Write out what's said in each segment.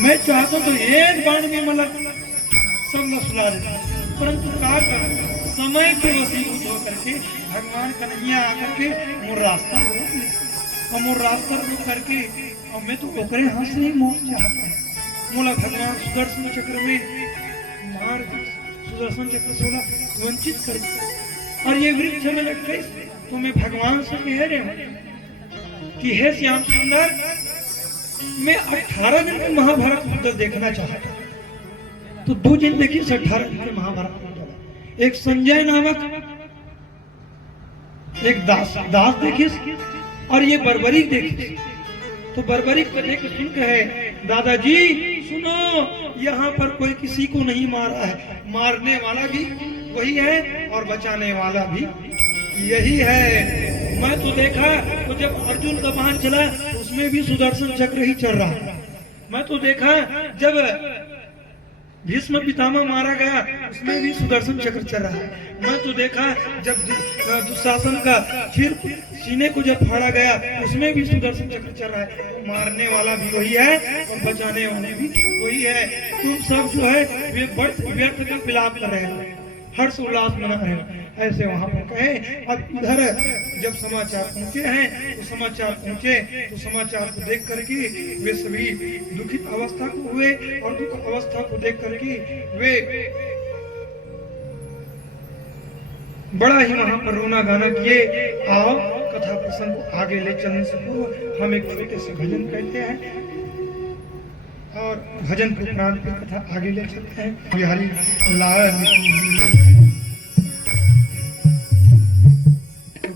मैं चाहता तो एक बाण में मतलब सब न सुला देता, परंतु क्या कर समय के वसीभूत होकर के भगवान कन्हैया आकर के मोर रास्ता रोक ले, और मोर रास्ता रोक करके और मैं तो ओकरे हाथ से ही मौत चाहता है। मोला भगवान सुदर्शन चक्र में मार सुदर्शन चक्र से वंचित कर दिया, और ये वृक्ष में लग गई तो मैं भगवान से कह रहे हूँ कि हे श्याम सुंदर, मैं 18 दिन में महाभारत युद्ध देखना चाहता, तो 2 दिन देखिए 18 दिन के महाभारत युद्ध। एक संजय नामक एक दास देखिए, और ये बर्बरी देखिए। तो बर्बरी को देख सुन कहे, दादाजी सुनो, यहाँ पर कोई किसी को नहीं मारा है, मारने वाला भी वही है और बचाने वाला भी यही है। मैं तो देखा तो जब अर्जुन का बाण चला उसमें भी सुदर्शन चक्र ही चल रहा। मैं तो देखा जब भीष्म पितामह मारा गया उसमें भी सुदर्शन चक्र चल रहा है। मैं तो देखा जब दुशासन का सिर सीने को जब फाड़ा गया उसमें भी सुदर्शन चक्र चल रहा है। तो मारने वाला भी वही है और बचाने वाले भी वही है। तुम सब जो है वे व्यर्थ का विलाप कर रहे हो, हर्ष उल्लास मना रहे हो, ऐसे वहां पर कहे। अब इधर जब समाचार पहुंचे हैं तो समाचार को देख करके वे सभी दुखित अवस्था को हुए, और दुख अवस्था को देख करके वे बड़ा ही वहां पर रोना गाना किए। आओ कथा प्रसंग को आगे ले चलने से पूर्व हम एक छोटे से भजन कहते हैं, और भजन के उपरांत की कथा आगे ले चलते हैं। बिहारी लाल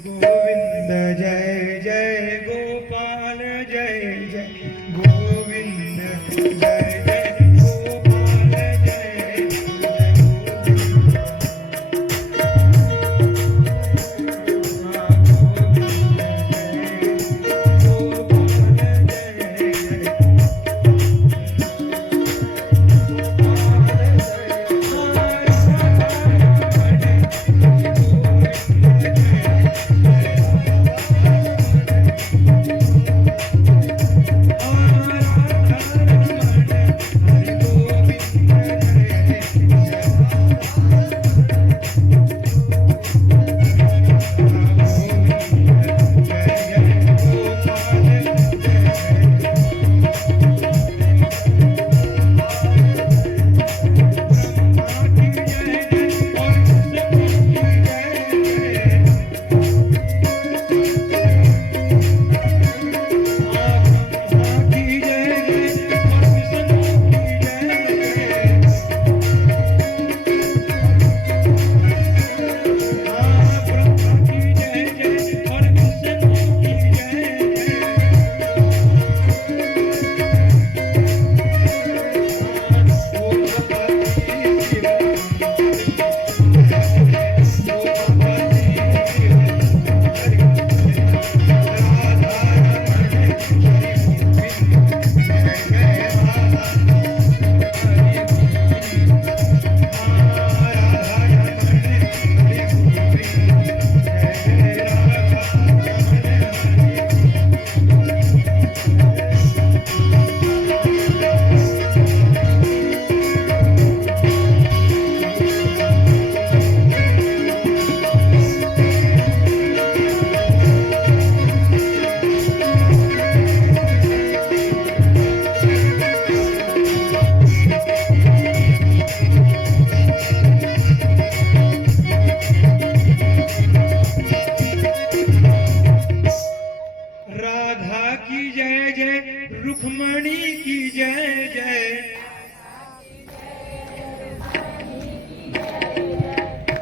गोविंद जय जय गोपाल जय जय गोविंद जय जय गोपाल जय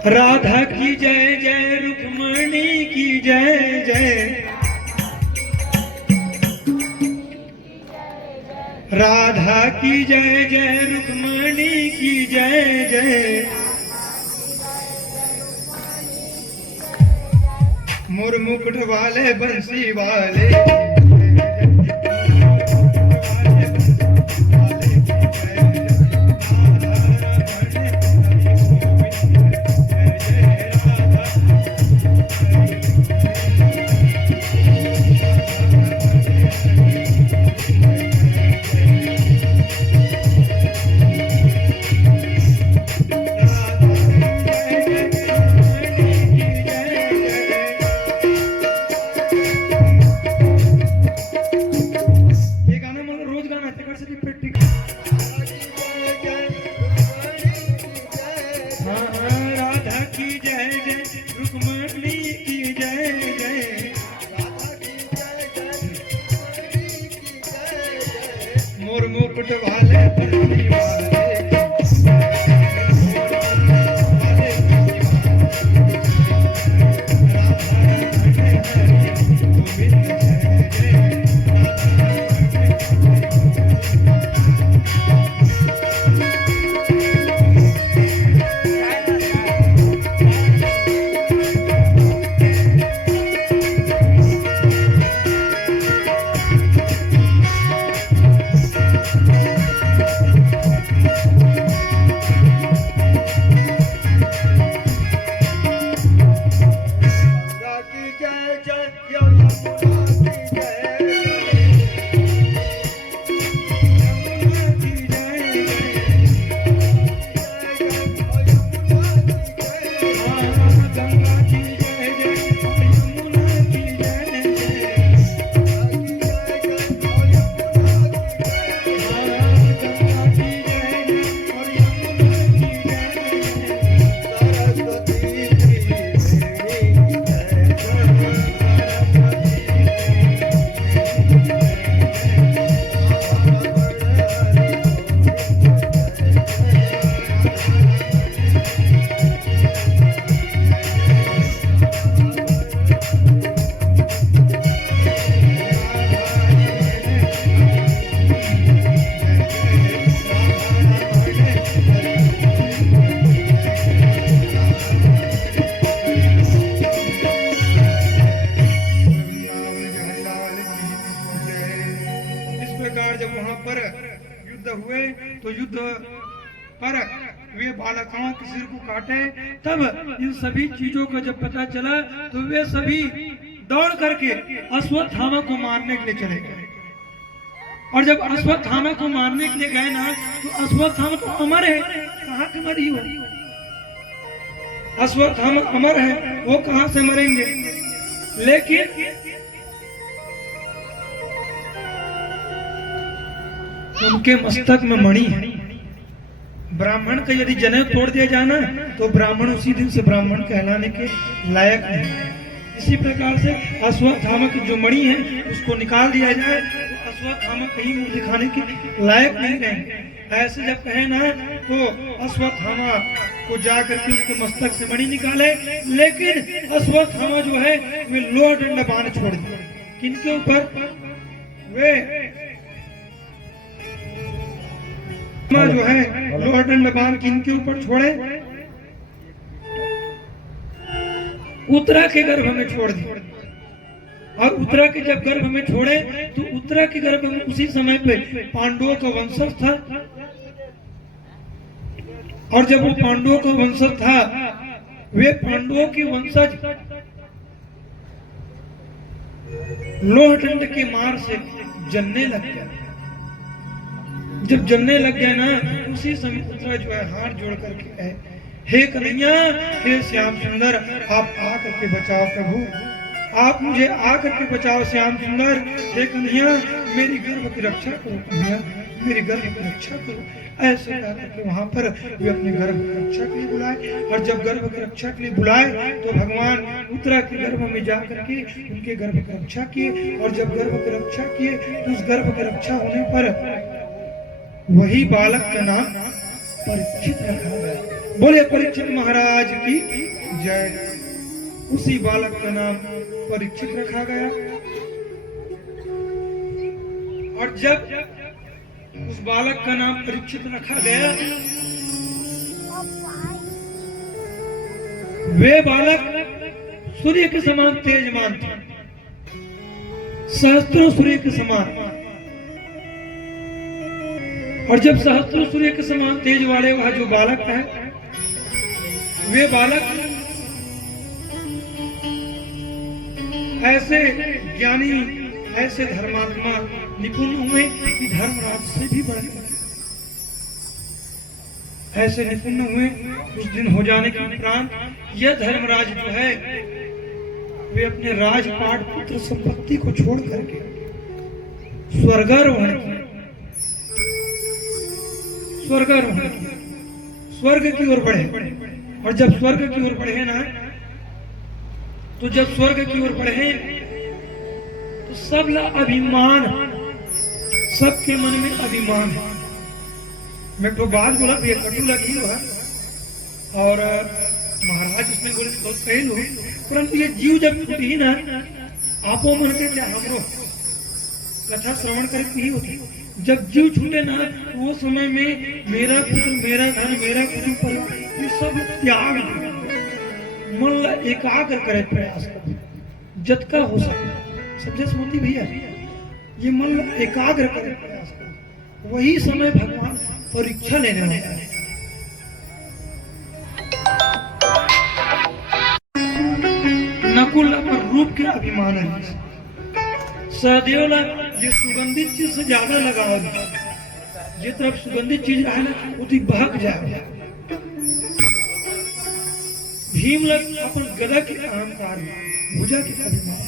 राधा की जय जय, रुक्मणी की जय जय, राधा की जय जय, रुक्मणी की जय जय। मोर मुकुट वाले बंसी वाले, कसरी पेटी। हाँ हाँ राधा की जय जय, रुक्मणी की जय जय, मोर मुकुट वाले परनी वाले, जब वहां पर युद्ध हुए तो युद्ध पर वे बालकों के सिर को काटे, तब इन सभी चीजों का जब पता चला तो वे सभी दौड़ करके अश्वत्थामा को मारने के लिए चले गए। और जब अश्वत्थामा को मारने के लिए गए ना, तो अश्वत्थामा तो अमर है, कहाँ के मरी हो? अश्वत्थामा अमर है, वो कहाँ से मरेंगे? लेकिन उनके मस्तक में मणि है। ब्राह्मण का यदि जनेऊ तोड़ दिया जाए ना, तो ब्राह्मण उसी दिन से ब्राह्मण कहलाने के लायक नहीं है। इसी प्रकार से अश्वत्थामा की जो मणि है उसको निकाल दिया जाए तो अश्वत्थामा कहीं मुंह दिखाने के लायक नहीं रहेंगे। ऐसे जब कहे ना तो अश्वत्थामा को जाकर के उनके मस्तक से मणि निकाले, लेकिन अश्वत्थामा जो है वे लोहा डंडा बाण छोड़ दिए। किनके ऊपर? वे जो है लोहा डंडा बाण किनके ऊपर छोड़े? उत्तरा के गर्भ में छोड़ दिए। और उत्तरा के जब गर्भ में छोड़े तो उत्तरा के गर्भ में उसी समय पे पांडवों का वंशज था। और जब वो पांडवों का वंशज था, वे पांडवों के वंशज लोहा डंडे के मार से जलने लग गया। जब जलने लग गया ना, उसी समय उत्तरा जो है हाथ जोड़ करके कहे, हे कन्हैया, हे श्याम सुंदर, आप आकर के बचाओ प्रभु, आप मुझे आकर के बचाओ श्याम सुंदर। हे कन्हैया, मेरी गर्भ की रक्षा करो कन्हैया, मेरी गर्भ की रक्षा करो। ऐसे कह करके वहां पर वे अपने गर्भ की रक्षा के लिए बुलाए। और जब गर्भ की रक्षा के लिए बुलाए तो भगवान उत्तरा के गर्भ में जा करके उनके गर्भ की रक्षा किए। और जब गर्भ की रक्षा किए तो उस गर्भ की रक्षा होने पर वही बालक का नाम परीक्षित रखा गया। बोले परीक्षित महाराज की जय। उसी बालक का नाम परीक्षित रखा गया। और जब उस बालक का नाम परीक्षित रखा गया, वे बालक सूर्य के समान तेजमान था, सहस्त्रों सूर्य के समान। और जब सहस्त्रों सूर्य के समान तेज वाले वह जो बालक है, वे बालक ऐसे ज्ञानी, ऐसे धर्मात्मा निपुण हुए कि धर्मराज से भी बड़े ऐसे निपुण हुए। उस दिन हो जाने के उपरांत यह धर्मराज जो है वे अपने राजपाट पुत्र संपत्ति को छोड़ करके स्वर्गारोहण किए। स्वर्गारोहण, स्वर्ग की ओर बढ़े। और जब स्वर्ग की ओर बढ़े ना, तो जब स्वर्ग की ओर बढ़े तो सबला अभिमान, सबके मन में अभिमान है। मैं तो बात बोला ये कटु लगी है और महाराज उसने बोले बहुत पहल हो, परंतु ये जीव जब छूटी ना, आपो मन के क्या हमरो कथा श्रवण करके ही होती। जब जीव छूटे ना, वो समय में मेरा पुत्र, मेरा धन, मेरा कुटुंब परिवार, ये सब त्याग मन एकाग्र करे, प्रयास करे जतका हो सके। समझे स्मृति भैया, ये मन एकाग्र करे, प्रयास करे। वही समय भगवान परीक्षा लेने वाला है। नकुल पर रूप के अभिमान है, सहदेव ये सुगंधित चीज से ज्यादा लगाओ, ये तरफ सुगंधित चीज रहा ना उतनी बहक जाए। भीम लग अपन गदा के अहंकार, भुजा के अभिमान,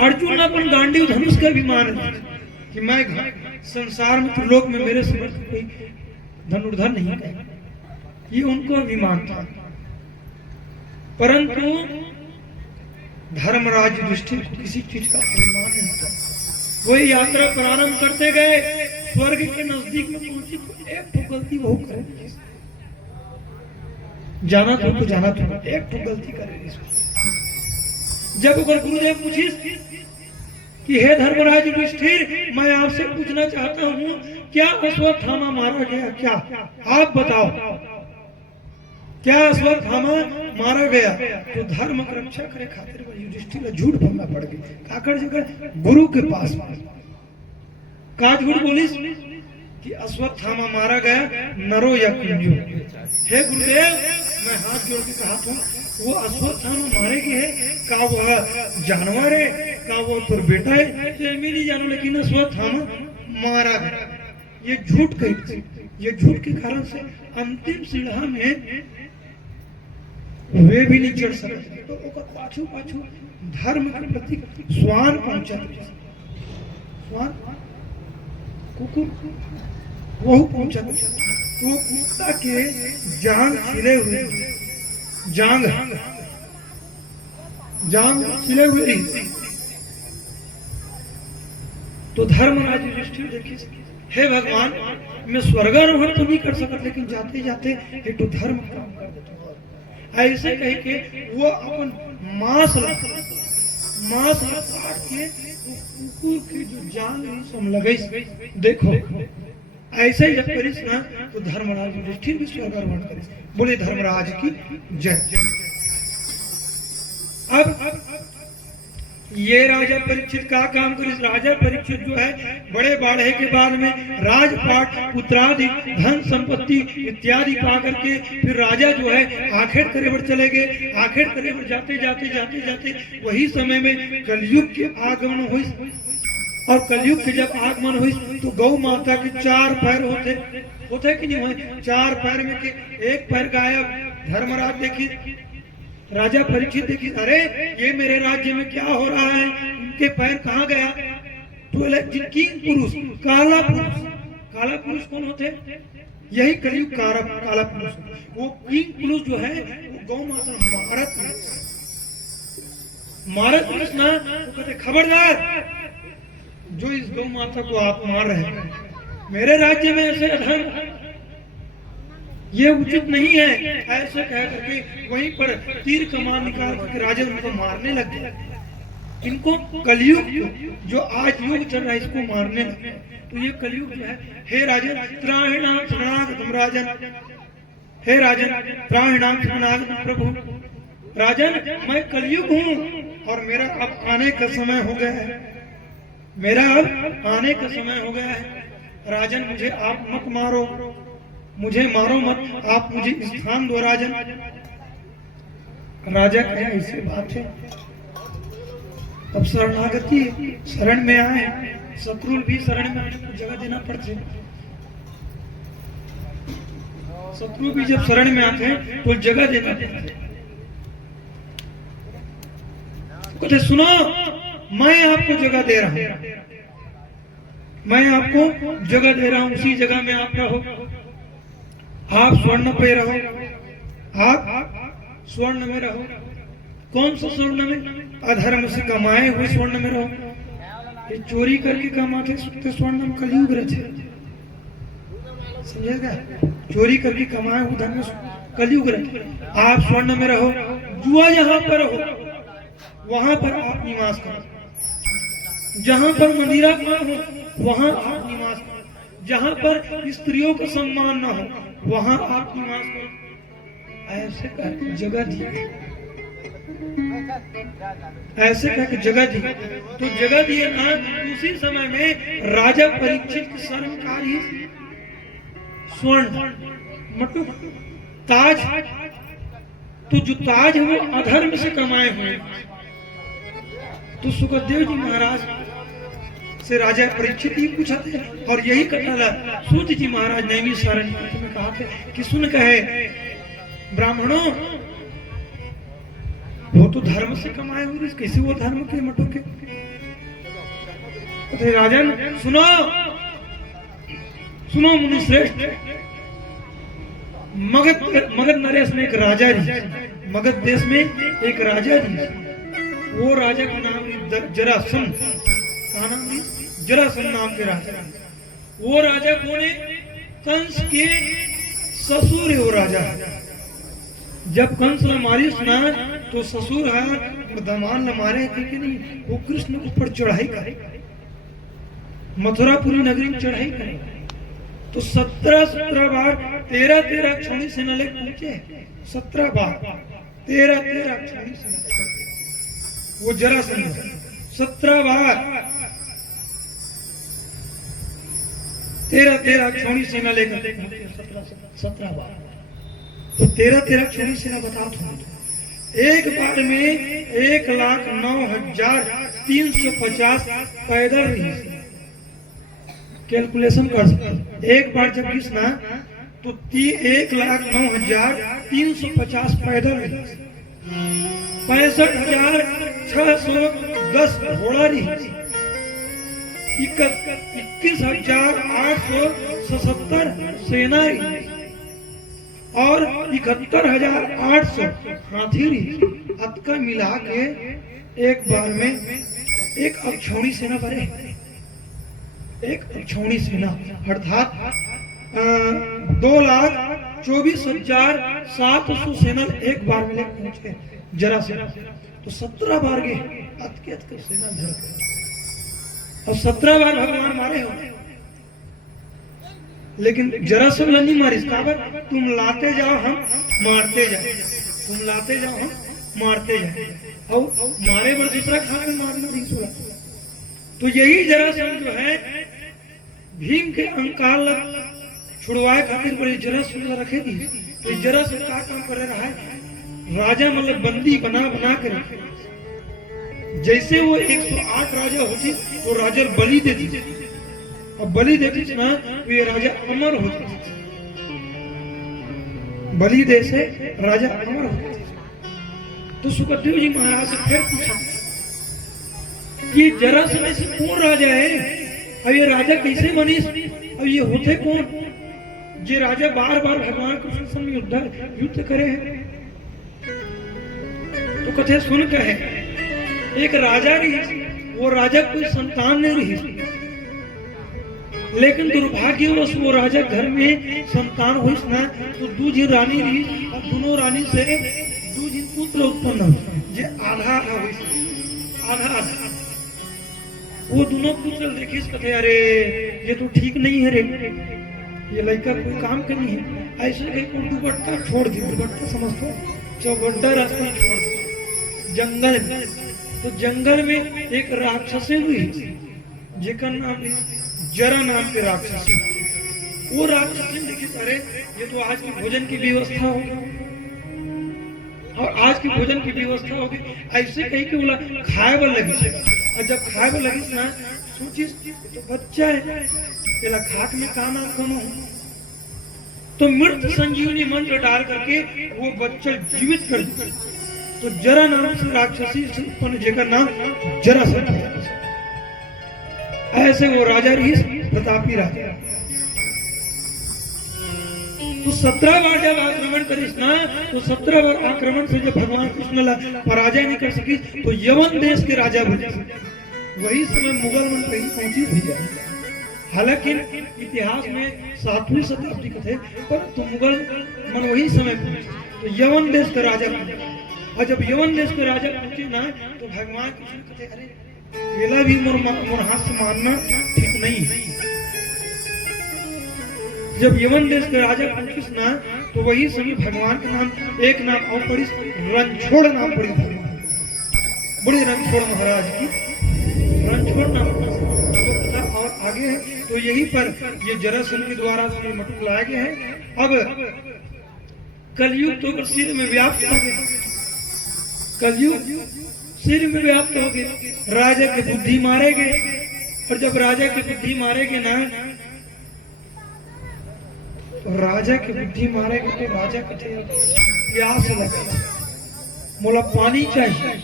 अर्जुन अपन गांडीव धनुष का अभिमान है कि मैं संसार में त्रिलोक में मेरे समर्थ कोई धनुर्धर नहीं है, ये उनको अभिमान था। परंतु धर्मराज युधिष्ठिर किसी चीज का अभिमान नहीं था। वही यात्रा प्रारंभ करते गए, स्वर्ग के नजदीक में पहुंची तो एक तो गलती वो करे, जाना तो जाना तो एक तो गलती करे। जब अगर गुरुदेव पूछी कि हे धर्मराज युधिष्ठिर, मैं आपसे पूछना चाहता हूँ, क्या अश्वत्थामा मारा गया? क्या आप बताओ, क्या अश्वत्थामा मारा गया? तो धर्म की रक्षा करे खातिर युधिष्ठिर झूठ बोलना पड़ गया। काकड़ जगह गुरु के पास का झूठ बोली कि अश्वत्थामा मारा गया, नरो या कुंजो। हे गुरुदेव, मैं हाथ जोड़ के कहा था, वो अश्वत्थामा मारे के है, का वो जानवर है, का वो तुर बेटा है, तो मैं नहीं जानू, लेकिन अश्वत्थामा मारा गया। ये झूठ कही, ये झूठ के कारण से अंतिम सीढ़ा में वे भी नहीं चढ़ सकते। तो पाछू पाछू धर्म के प्रति स्वान पहुंचा, स्वान कुकुर वो पहुंचा, वो कुत्ता के जांग छिले हुए, जांग छिले हुए रही। तो धर्मराज युधिष्ठिर देखिए, हे भगवान, मैं स्वर्गारोहण तो नहीं कर सकता, लेकिन जाते जाते एक तो धर्म काम कर देता हूँ। ऐसे कह के वो अपन मांस काट के कुकुर की जो जान सब लगे। देखो ऐसे जब करिस ना, तो धर्मराज युधिष्ठिर भी स्वर्गारोहण करिस। बोले धर्मराज की जय। अब ये राजा परीक्षित का काम करिस। राजा परीक्षित जो है, बड़े बाढ़े के बाद में राजपाट, पुत्रादि, धन संपत्ति इत्यादि पा करके फिर राजा जो है आखेट करे बढ़ चले गए। आखेट करे बढ़ जाते जाते जाते जाते वही समय में कलयुग के आगमन हुई। और कलयुग के जब आगमन हुई तो गौ माता के 4 पैर होते कि नहीं हुए? 4 पैर में के एक पैर गायब। धर्मराज देखी, राजा परीक्षित देखी, अरे ये मेरे राज्य में क्या हो रहा है, इनके पैर कहाँ गया? तो किंग पुरुष, काला पुरुष कौन होते? यही कलयुग काला पुरुष। वो किंग पुरुष जो है, वो गौ माता मारत पुरुष ना, वो कहते खबरदार, जो इस गौ माता को आप मार रहे हैं, मेरे राज्य में ऐसे अधर्म, ये उचित नहीं है। ऐसे कह करके वहीं पर तीर कमान निकाल करके राजा उनको मारने लग गए। इनको कलयुग जो आज युग चल रहा है, इसको मारने लगे। तो ये कलयुग जो है, हे राजन त्राहिणाम शरणागतम राजन, हे राजन त्राहिणाम शरणागतम प्रभु। राजन, मैं कलयुग हूँ और मेरा अब आने का समय हो गया है, मेरा अब आने का समय हो गया है। राजन, मुझे आप मत मारो, मुझे मारो मत, आप मुझे स्थान दो राजन। राजा कहे ऐसी बात है, अब शरणागति शरण में आए, शत्रु भी शरण में आने को जगह देना पड़ते। शत्रु भी जब शरण में आते हैं तो जगह देना पड़ते। कहते सुनो, मैं आपको जगह दे रहा हूं, मैं आपको जगह दे रहा हूं, उसी जगह में आप रहो। आप स्वर्ण पे रहो, आप स्वर्ण में रहो। कौन सा स्वर्ण में? अधर्म से कमाए हुए स्वर्ण में रहो। ये चोरी करके कमाते स्वर्ण में कलयुग रहते, समझेगा? चोरी करके कमाए हुए धन में कलयुग रहते। आप स्वर्ण में रहो, जुआ जहां पर हो वहां पर आप निवास करो, जहां पर मंदिरा पान हो वहां आप निवास करो, जहां पर स्त्रियों का सम्मान न हो वहां आप निवास करो। ऐसे करके जगह दी, ऐसे करके जगह दी। तो जगह दिए ना, उसी समय में राजा परीक्षित की सर्वकारी स्वर्ण मतलब ताज, तो जो ताज है वो अधर्म से कमाए हुए। तो सुखदेव जी महाराज से राजा परीक्षित ही पूछा थे, और यही कथा सूत जी महाराज नैमी सारण में कहा थे कि सुन कहे ब्राह्मणों, वो तो धर्म से कमाए हुए, कैसे वो धर्म के मटो के? तो राजन सुनो, सुनो मुनि श्रेष्ठ, मगध नरेश में एक राजा रही, मगध देश में एक राजा रही। वो राजा का नाम जरासंध, का नाम जरासंध नाम के राजा। वो राजा कौन है? कंस के ससुर है वो राजा। जब कंस ने मारी सुना तो ससुर है दमान न मारे कि नहीं, वो कृष्ण ऊपर चढ़ाई करे, मथुरापुरी नगरी में चढ़ाई करे। तो 17 बार 13 क्षणी सेना लेकर पहुंचे, 17 बार 13 क्षणी सेना, वो जरासंध 17 बार 13 क्षणी सेना लेकर 17 बार। तो 13 क्षणी सेना बताओ तुम, एक बार में 1,09,350 पैदल रही, कैलकुलेशन कर सकते। एक बार जब घिसना तो 1,09,350 पैदल रही, 65,610 घोड़ा रही, 21,877 सेना रही, और 71,800 हाथी रही। अतका मिला के एक बार में एक अक्षौणी सेना भरे, एक अक्षौणी सेना अर्थात 2,24,700 सेना एक बार में लेकर पहुंचे जरा से। तो 17 बार गए अतके सेना धर, और 17 बार भगवान मारे हो, लेकिन जरा सब नहीं मारी। इसका बात तुम लाते जाओ हम मारते जाए, तुम लाते जाओ हम मारते जाए, और मारे पर दूसरा खाने मारना नहीं सुना। तो यही जरा सब जो है भीम के अंकाल छुड़वाए खातिर पर जरा सब रखेगी। तो जरा सब क्या काम कर रहा है, राजा मतलब बंदी बना कर, जैसे वो 108 राजा होती तो राजा बलि देती, और बलि देती ना तो ये राजा अमर होते, बलि दे से राजा अमर होते। तो सुखदेव जी महाराज से फिर पूछा कि जरासंध से कौन राजा है, अब ये राजा कैसे बनी, अब ये होते कौन? ये राजा बार बार भगवान कृष्ण में युद्ध करे हैं। तो कथे सुन कहे एक राजा रही, वो राजा कोई संतान नहीं रही, लेकिन दुर्भाग्यवश वो राजा घर में संतान हुई ना तो दूजी रानी रही, और दोनों रानी से दूजी पुत्र उत्पन्न हुए, जे आधा हुई, आधा वो दोनों पुत्र देखी कथे अरे ये तो ठीक नहीं है रे, ये लड़का कोई काम का नहीं है। ऐसे कहीं दुपट्टा छोड़ दी, दुपट्टा समझते चौबड्डा रास्ता छोड़ दी जंगल में। तो जंगल में एक राक्षसी हुई जेकर नाम जरा नाम के राक्षसी। वो राक्षसी देखी अरे ये तो आज की भोजन की व्यवस्था होगी, और आज की भोजन की व्यवस्था होगी। ऐसे कहीं के बोला खाए पर लगी, और जब खाए पर लगी ना सोची तो बच्चा है तेला खाक में काम करो, तो मृत संजीवनी मंत्र डाल करके वो बच्चा जीवित कर दिया। तो तो जरा नाम से राक्षसी से उत्पन्न जेकर नाम जरासंध है। ऐसे वो राजा रही, प्रतापी राजा। तो 17 बार जब आक्रमण करिस ना, तो 17 बार आक्रमण से जब भगवान कृष्ण पराजय नहीं कर सकी, तो यवन देश के राजा बने। वही समय मुगल मन कहीं पहुंची भैया। हालांकि इतिहास में 7वीं शताब्दी का थे, पर तो मुगल मन वही समय पहुंचे, तो यवन देश का राजा बने। और जब यवन देश के राजा पहुंचे ना, तो भगवान कृष्ण कहते अरे मेला भी मोर हाथ से मारना ठीक नहीं है। जब यवन देश के राजा पहुंचे ना, तो वही समय भगवान का नाम, एक नाम और पड़ी, रणछोड़ नाम पड़ी। बड़े रणछोड़ महाराज की रणछोड़ नाम था। और आगे है तो यही पर ये जरासंध के द्वारा मटक लाया गया है। अब कलयुग तो सिर में व्याप्त हो गया, कलयुग सिर में व्याप्त हो गया। राजा के बुद्धि मारे गए, और जब राजा के बुद्धि मारे गए ना, तो राजा की बुद्धि मारे गए, तो राजा कथे प्यास लगा, बोला पानी चाहिए।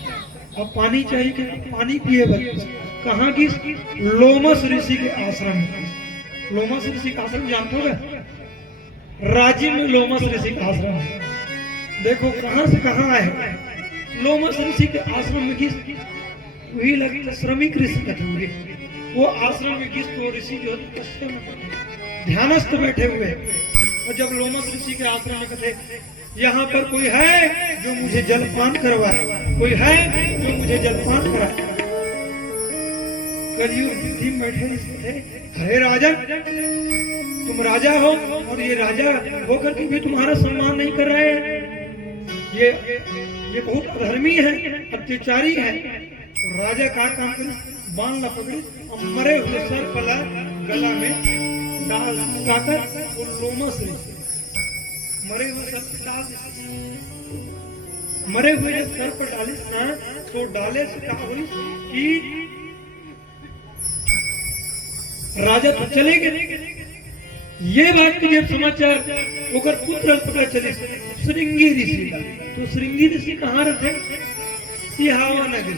और पानी चाहिए कि पानी पिए बच्चे। कहाँ की? लोमस ऋषि के आश्रम में। लोमस ऋषि का आश्रम जानते हो? राज्य में लोमस ऋषि का आश्रम है। देखो कहां से कहां आए। लोमस ऋषि के आश्रम में किस वही लगे श्रमिक ऋषि कहते होंगे। वो आश्रम में किस तो ऋषि जो ध्यानस्थ बैठे हुए। और जब लोमस ऋषि के आश्रम में कहते यहाँ पर कोई है जो मुझे जलपान करवाए, कोई है जो मुझे जलपान कराए। कलयुग बुद्धि में बैठे थे, अरे राजा तुम राजा हो, और ये राजा होकर के भी तुम्हारा सम्मान नहीं कर रहे हैं। ये बहुत अधर्मी है, अत्याचारी है। तो राजा का काम करे, बांध ला पकड़े और मरे हुए सर पला गला में डाल काकर और लोमस ऋषि मरे हुए सर पर डाल, मरे हुए जब सर पर डाली ना, तो डाले से कहा हुई कि राजा तो चले गए। ये बात के जब समाचार ओकर पुत्र पता चले श्रृंगी ऋषि का, तो श्रृंगी ऋषि कहाँ रहते? सिहावा नगरी।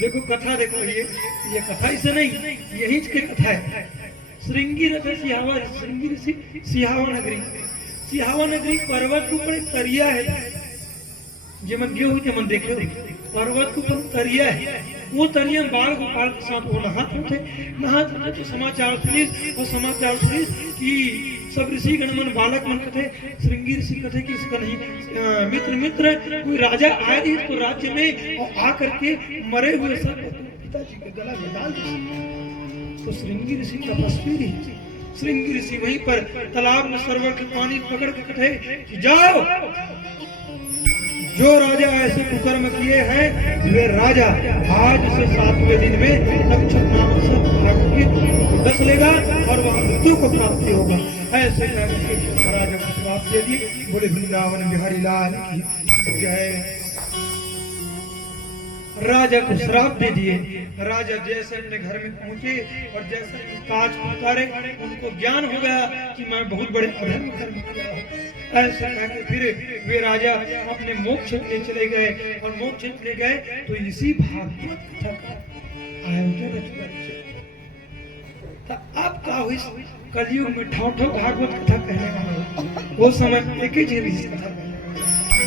देखो कथा देखो, ये कथा इसे नहीं, यही की कथा है। श्रृंगी रहते सिहावा, श्रृंगी ऋषि सिहावा नगरी। सिहावा नगरी पर्वत के ऊपर एक तरिया है, जेमन गए हुए जेमन देखे पर्वत के ऊपर तरिया है। वो तरिया बाल गोपाल के साथ वो नहाते थे तो समाचार सुनी, और समाचार सुनी कि सब ऋषि गणमन बालक मन कथे, श्रृंगी ऋषि कथे कि इसका नहीं मित्र कोई राजा आए थे तो राज्य में, और आकर के मरे हुए सब पिताजी के गला में डाल दिए। तो श्रृंगी ऋषि तपस्वी रही। श्रृंगी ऋषि वहीं पर तालाब में सरोवर के पानी पकड़ के कथे कि जाओ, जो राजा ऐसे कुकर्म किए हैं वे राजा आज से 7वें दिन में तक्षक नाम से भाग के दस लेगा और वहां मृत्यु को प्राप्ति होगा। ऐसे राजा को श्राप दे दिए। बोले वृंदावन बिहारी लाल की जय। राजा को श्राप दे दिए। राजा जैसे अपने घर में पहुंचे और जैसे काज उतारे, उनको ज्ञान हो गया कि मैं बहुत बड़े अधर्म कर्म किया हूं। ऐसा कहकर फिर वे राजा अपने मोक्ष के चले गए, और मोक्ष चले गए तो इसी भागवत कथा का आयोजन अब का हुई कलयुग में ठौ ठौ भागवत कथा कहने का वो समय एक ही चीज कथा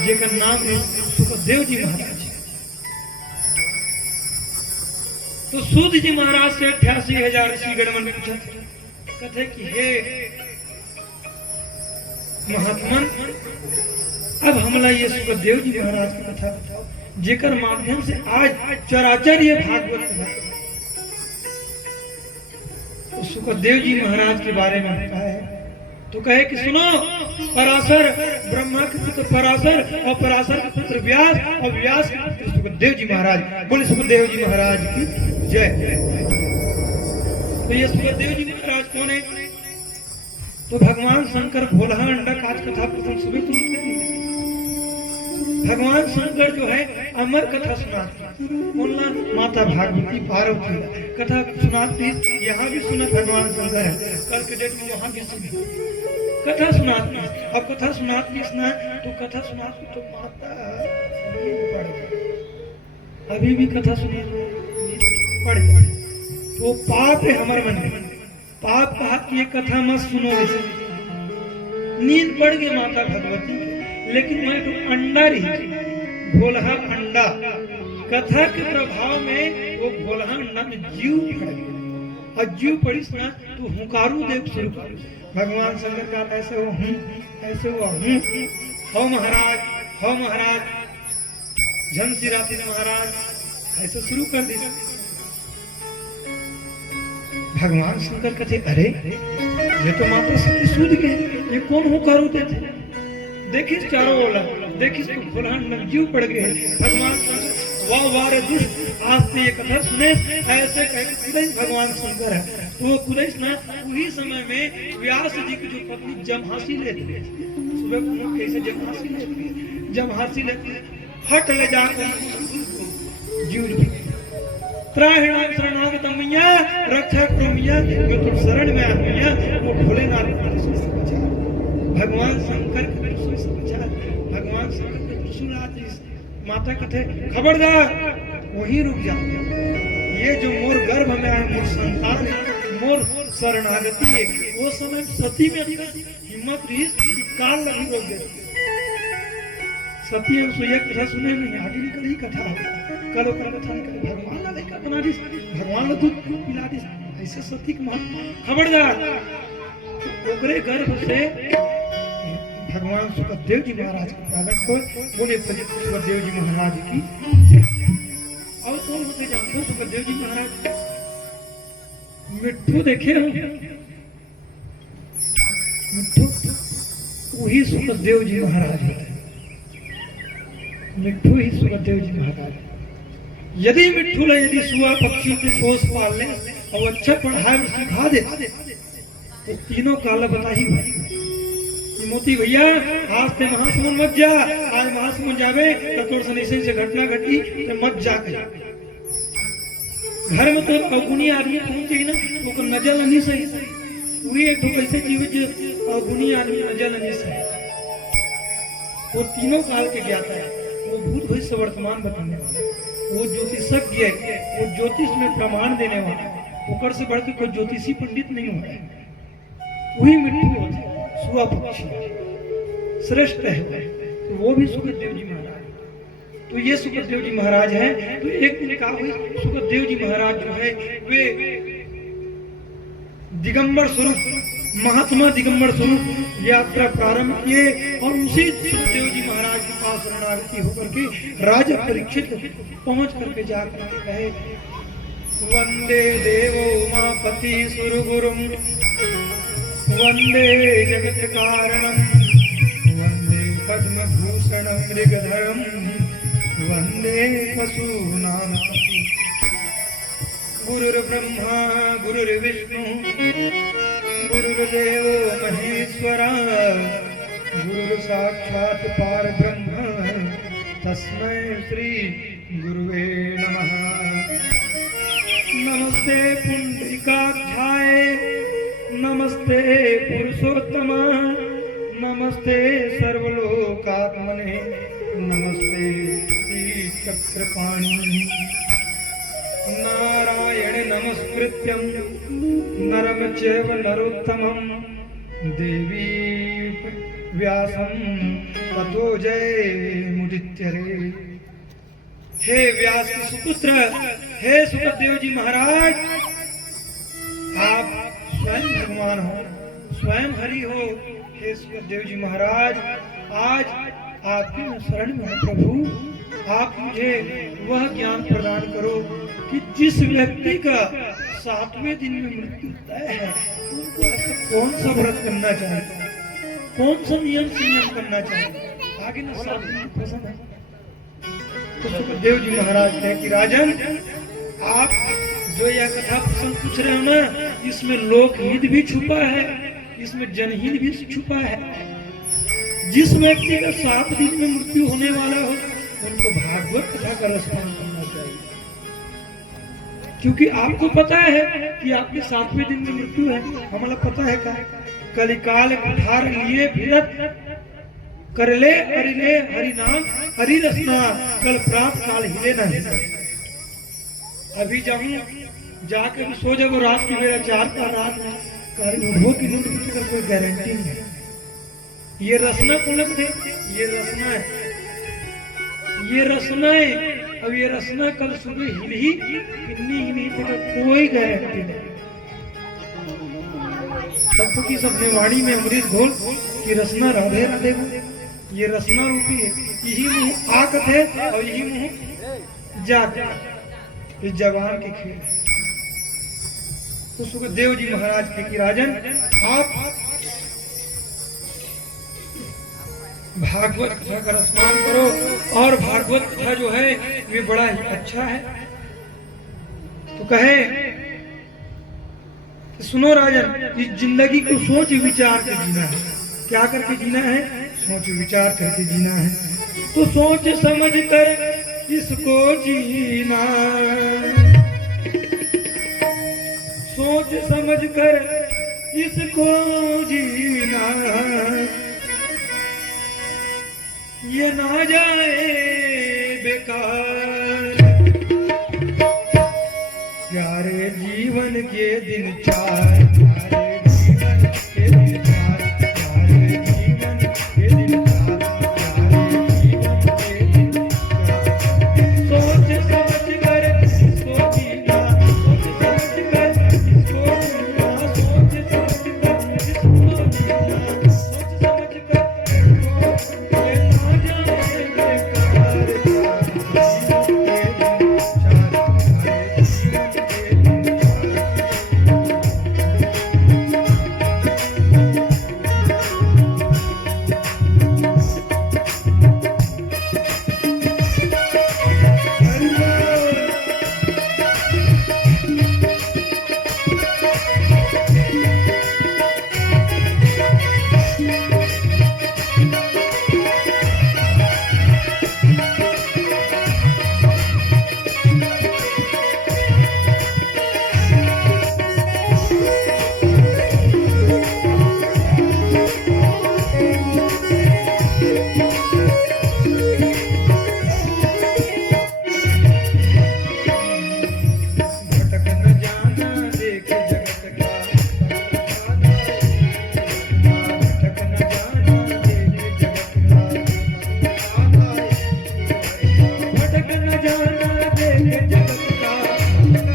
जेकर नाम है सुखदेव जी महाराज। तो सूत जी महाराज से 88,000 ऋषि गणमन पूछा कथे कि हे महात्मन, अब हमला ये सुखदेव जी महाराज की कथा बताओ, जेकर माध्यम से आज चराचर ये भागवत कथा। तो सुखदेव जी महाराज के बारे में बताया है, तो कहे कि सुनो, पराशर ब्रह्मा के पुत्र पराशर, और पराशर के पुत्र व्यास, और व्यास के पुत्र सुखदेव जी महाराज। बोले सुखदेव जी महाराज की जय। तो ये सुखदेव जी महाराज कौन है? तो भगवान शंकर भोला अंडक आज कथा प्रथम सुबह तुम भगवान शंकर जो है अमर कथा सुनाते, बोलना माता भागवती पार्वती कथा सुनाती। यहाँ भी सुना भगवान शंकर है, कल के डेट में वहां भी सुनी कथा सुनाती। अब कथा सुनाती ना, तो कथा सुनाती तो माता पड़ गया। अभी भी कथा सुनिए, पढ़ जाए वो पाप है हमारे मन में। पाप कहा कि ये कथा मत सुनो, ऐसे नींद पड़ गई माता भगवती की, लेकिन वह तो अंडा रही, भोलहा अंडा, कथा के प्रभाव में वो भोलहा अंडा में जीव पड़ गया। और जीव पड़ी सुना तो हुंकारू देव शुरू कर। भगवान शंकर का ऐसे हो हूं, ऐसे हुआ हूं, हो महाराज, हो महाराज, झंसी राती महाराज, ऐसे शुरू कर दी। भगवान शंकर कहते अरे ये तो माता सती सूद गए, ये कौन हुंकारू देते? देखिस चारों ओर, देखिस तो भोला जीव पड़ गए। भगवान शंकर वाह वाह रे दुष्ट, आज से ये कथा सुने, ऐसे कहकर कुदैश भगवान शंकर है। तो वो कुदैश ना उसी समय में व्यास जी की जो पत्नी जमहासी लेती है, सुबह कैसे जमहासी लेती है, जमहासी लेती है, हट ले जाकर जीव त्राहिणाम शरणागत मैया, रक्षा करो मैया, जो तुम शरण में आ मैया, वो भोलेनाथ के त्रिशूल से बचा। भगवान शंकर के त्रिशूल से बचा, भगवान शंकर के त्रिशूल आते। माता कहते खबरदार वहीं रुक जा, ये जो मोर गर्भ में आए, मोर संतान है, मोर शरणागति है। वो समय सती में हिम्मत रही, काल लगी रोक दे। सती सुइया कथा सुने नहीं, आगे निकल ही कथा कल कथा निकल, भगवान ने देखा बना दी, भगवान ने दूध पिला दी, ऐसे सती के खबरदार। ओकरे गर्भ से भगवान सुखदेव जी महाराज के प्रागट को बोले, सुखदेव जी महाराज की। और कौन होते जानते हो सुखदेव जी महाराज? मिट्ठू देखे हो? मिट्ठू वही सुखदेव जी महाराज होते, मिट्ठू ही सुखदेव जी महाराज। यदि मिट्ठू ले, यदि सुआ पक्षियों के पोष पाल ले और अच्छा पढ़ाए सिखा दे तो तीनों काला बता ही भाई। मोती भैया आज से महासमुंद मत जा, आज महासमुंद जावे तो तोड़ से घटना घटी तो मत जा। घर में तो अवगुणी आदमी पहुंचे ना, वो नजर नहीं सही, वही एक कैसे जीवित जो अवगुणी आदमी नजर नहीं सही। वो तीनों काल के ज्ञाता है, वो भूत भविष्य वर्तमान बताने वाला, वो ज्योतिषज्ञ है, वो ज्योतिष में प्रमाण देने वाला, ऊपर से बढ़ के कोई ज्योतिषी पंडित नहीं होता है। वही मिट्टू होता है, सुआ पक्षी श्रेष्ठ है, तो वो भी सुखदेव जी महाराज। तो ये सुखदेव जी महाराज है। तो एक दिन कहा हुई सुखदेव जी महाराज जो है वे दिगंबर स्वरूप, महात्मा दिगंबर स्वरूप यात्रा प्रारंभ किए और उसी सुखदेव जी महाराज के पास शरणागति होकर के राजा परीक्षित पहुंच करके जाकर के कहे, वंदे देवो उमापति सुरगुरुम, वंदे जगत कारणम, वंदे पद्मभूषणम मृगधरम, वंदे पशूनां पति। गुरुर्ब्रह्मा गुरुर्विष्णु गुरुर्देवो महेश्वरा, गुरु साक्षात् परब्रह्म, तस्मै श्री गुरुवे नमः। नमस्ते पुंडरीकाक्षाय, नमस्ते पुरुषोत्तम, नमस्ते सर्वलोकात्मने, नमस्ते चक्रपाणि। नारायण नमस्कृत्यं नरं चैव नरोत्तमं, देवी व्यासं ततो जयमुदित्यरे। हे व्यास के सुपुत्र, हे सुखदेव जी महाराज, आप स्वयं भगवान हो, स्वयं हरि हो। हे सुखदेव जी महाराज, आज आपकी मैं शरण में हूं प्रभु, आप मुझे वह ज्ञान प्रदान करो कि जिस व्यक्ति का 7वें दिन में मृत्यु तय है, उनको ऐसा कौन सा व्रत करना चाहिए, कौन सा नियम संयम करना चाहिए। आगे ना 7 दिन पसंद है। तो सुखदेव जी महाराज कहे कि राजन, आप जो यह कथा प्रसंग पूछ रहे हो ना, इसमें लोकहित भी छुपा है, इसमें जनहित भी छुपा है। जिस व्यक्ति का 7 दिन में मृत्यु होने वाला हो, उनको भागवत कथा का रसपान करना चाहिए, क्योंकि आपको पता है कि आपके 7वें दिन में मृत्यु है। हमारा पता है का कलिकाल कुठार लिए फिरत कर ले हरि नाम हरि रसना, कल प्राप्त काल हिले नहीं। अभी जाऊं जाके भी सो जाओ, रात की बेला 4 का रात उठो की नहीं, कोई गारंटी नहीं है। ये रसना कौन लगते, ये रसना है, ये रसना है। अब ये रसना कल सुबह हिल ही कितनी ही नहीं थे, कोई गारंटी नहीं। सब की सब वाणी में अमृत घोल कि रसना राधे राधे, ये रसना रूपी है। यही मुंह आक थे और यही मुंह जाग, ये जवान के खेल। तो सुखदेव जी महाराज के कि राजन आप भागवत कथा का रसपान करो, और भागवत कथा जो है वे बड़ा ही अच्छा है। तो कहे कि सुनो राजन, इस जिंदगी को सोच विचार कर जीना है। क्या करके जीना है? सोच विचार करके जीना है। तो सोच समझ कर इसको जीना, सोच समझ कर इसको जीना, ये ना जाए बेकार। प्यारे जीवन के दिन चार, प्यारे जीवन के दिन चार, प्यारे जीवन के दिन चार, प्यारे जीवन के दिन चार। सोच समझ कर इसको जीना, सोच समझ कर इसको जीना, सोच समझ कर इसको जीना, सोच समझ कर इसको,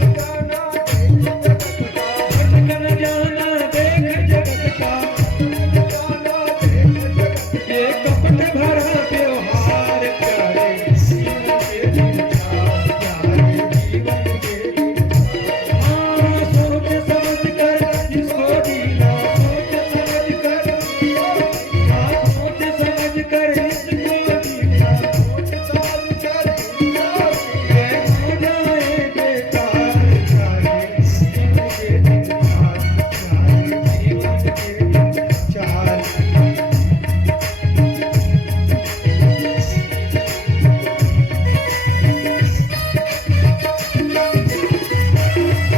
ये ना जाए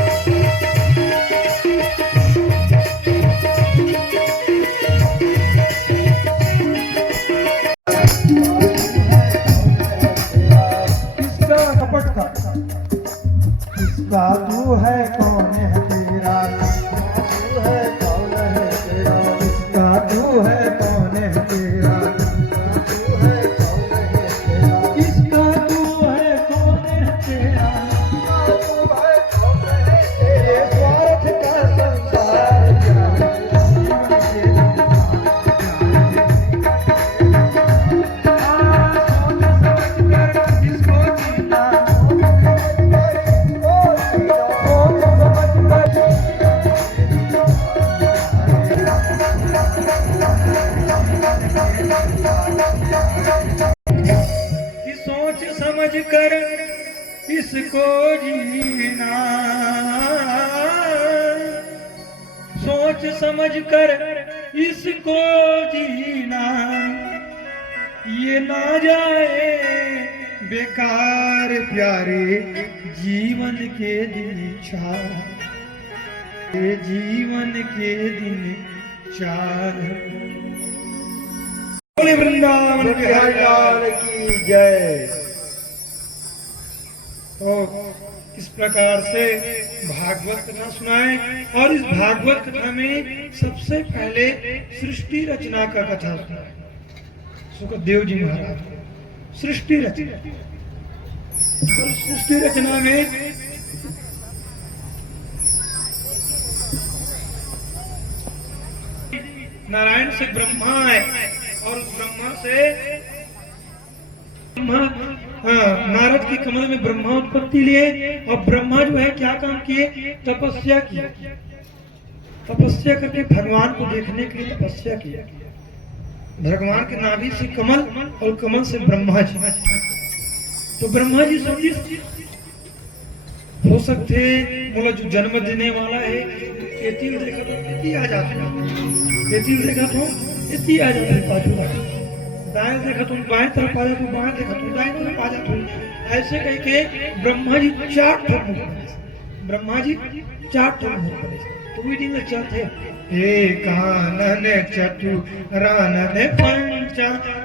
बेकार। इसका तू है कौन है तेरा, तू है कौन है तेरा, इसका तू है कौन है तेरा, तू है कौन है तेरा, इसका तू है कौन है तेरा, तू है कौन है तेरा। स्वार्थ का संसार समझ कर इसको जीना, सोच समझ कर इसको जीना, ये ना जाए बेकार। प्यारे जीवन के दिन चार, जीवन के दिन चार। बोले वृंदावन बिहारी लाल की जय। तो इस प्रकार से भागवत कथा सुनाए। और इस भागवत कथा में सबसे पहले सृष्टि रचना का कथा सुनाए। सुखदेव जी महाराज सृष्टि रचना, और सृष्टि रचना में नारायण से ब्रह्मा है, और उस ब्रह्मा से नारद की कमल में ब्रह्मा उत्पत्ति लिए। और ब्रह्मा जो है क्या काम किए, तपस्या किया। तपस्या करके भगवान को देखने के लिए तपस्या किया। भगवान के नाभि से कमल और कमल से ब्रह्मा जी। तो ब्रह्मा जी समझी हो सकते बोला जो जन्म देने वाला है इति देखा तो इति आ जाता है, इति देखा तो इति आ जाता है, पाछू दाएं देखा तुम बाएं तरफ आ जाते, बाएं देखा तुम दाएं तरफ आ जाते। ऐसे कह के ब्रह्मा जी 4 ठन, ब्रह्मा जी 4 ठन हो। तो मीटिंग में चलते एक आनन चतुरानन पंचानन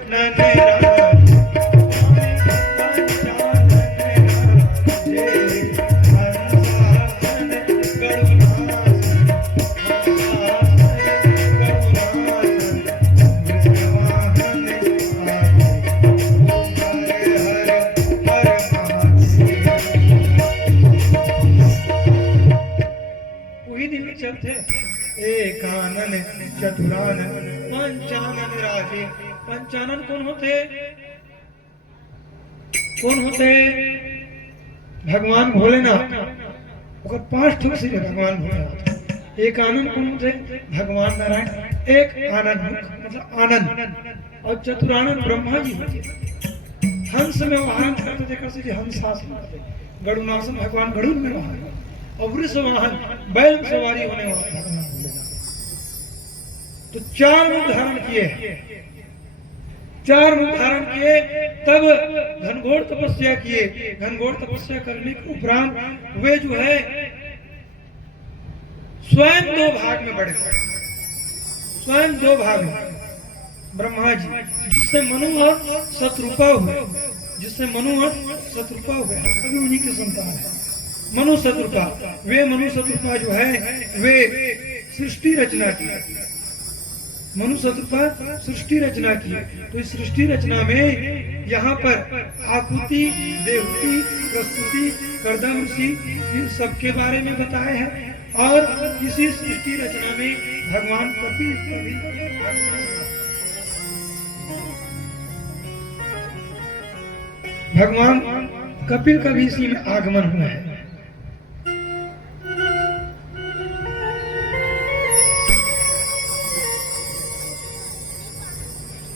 एकानन चतुरानन पंचानन राजे। पंचानन कौन होते, कौन होते, भगवान भोलेनाथ। और 5 ठुक सिर भगवान भोलेनाथ। एक आनंद कौन होते, भगवान नारायण। एक आनंद मतलब आनंद। और चतुरानन ब्रह्मा जी होते। हंस में वाहन करते थे, कैसे हंसासन करते। गरुड़ासन भगवान गरुड़ में वाहन, और वृष वाहन बैल सवारी होने वाला भगवान भोलेनाथ। तो 4 रूप धारण किए, 4 रूप धारण किए। तब घनघोर तपस्या किए। घनघोर तपस्या करने के उपरांत वे जो है स्वयं 2 भाग में बढ़े, स्वयं 2 भाग में। ब्रह्मा जी जिससे मनु और शत्रुपा हुए, जिससे मनु और शत्रुपा हुए, सभी उन्हीं की संतान है। मनु शत्रुपा, वे मनु शत्रुपा जो है वे सृष्टि रचना की। मनु शत्रुपा सृष्टि रचना की। तो इस सृष्टि रचना में यहाँ पर आकुति, देवहूति, प्रस्तुति, कर्दम ऋषि इन सब के बारे में बताया है। और इसी सृष्टि रचना में भगवान कपिल का भी भगवान कपिल का भी इसी में आगमन हुआ है।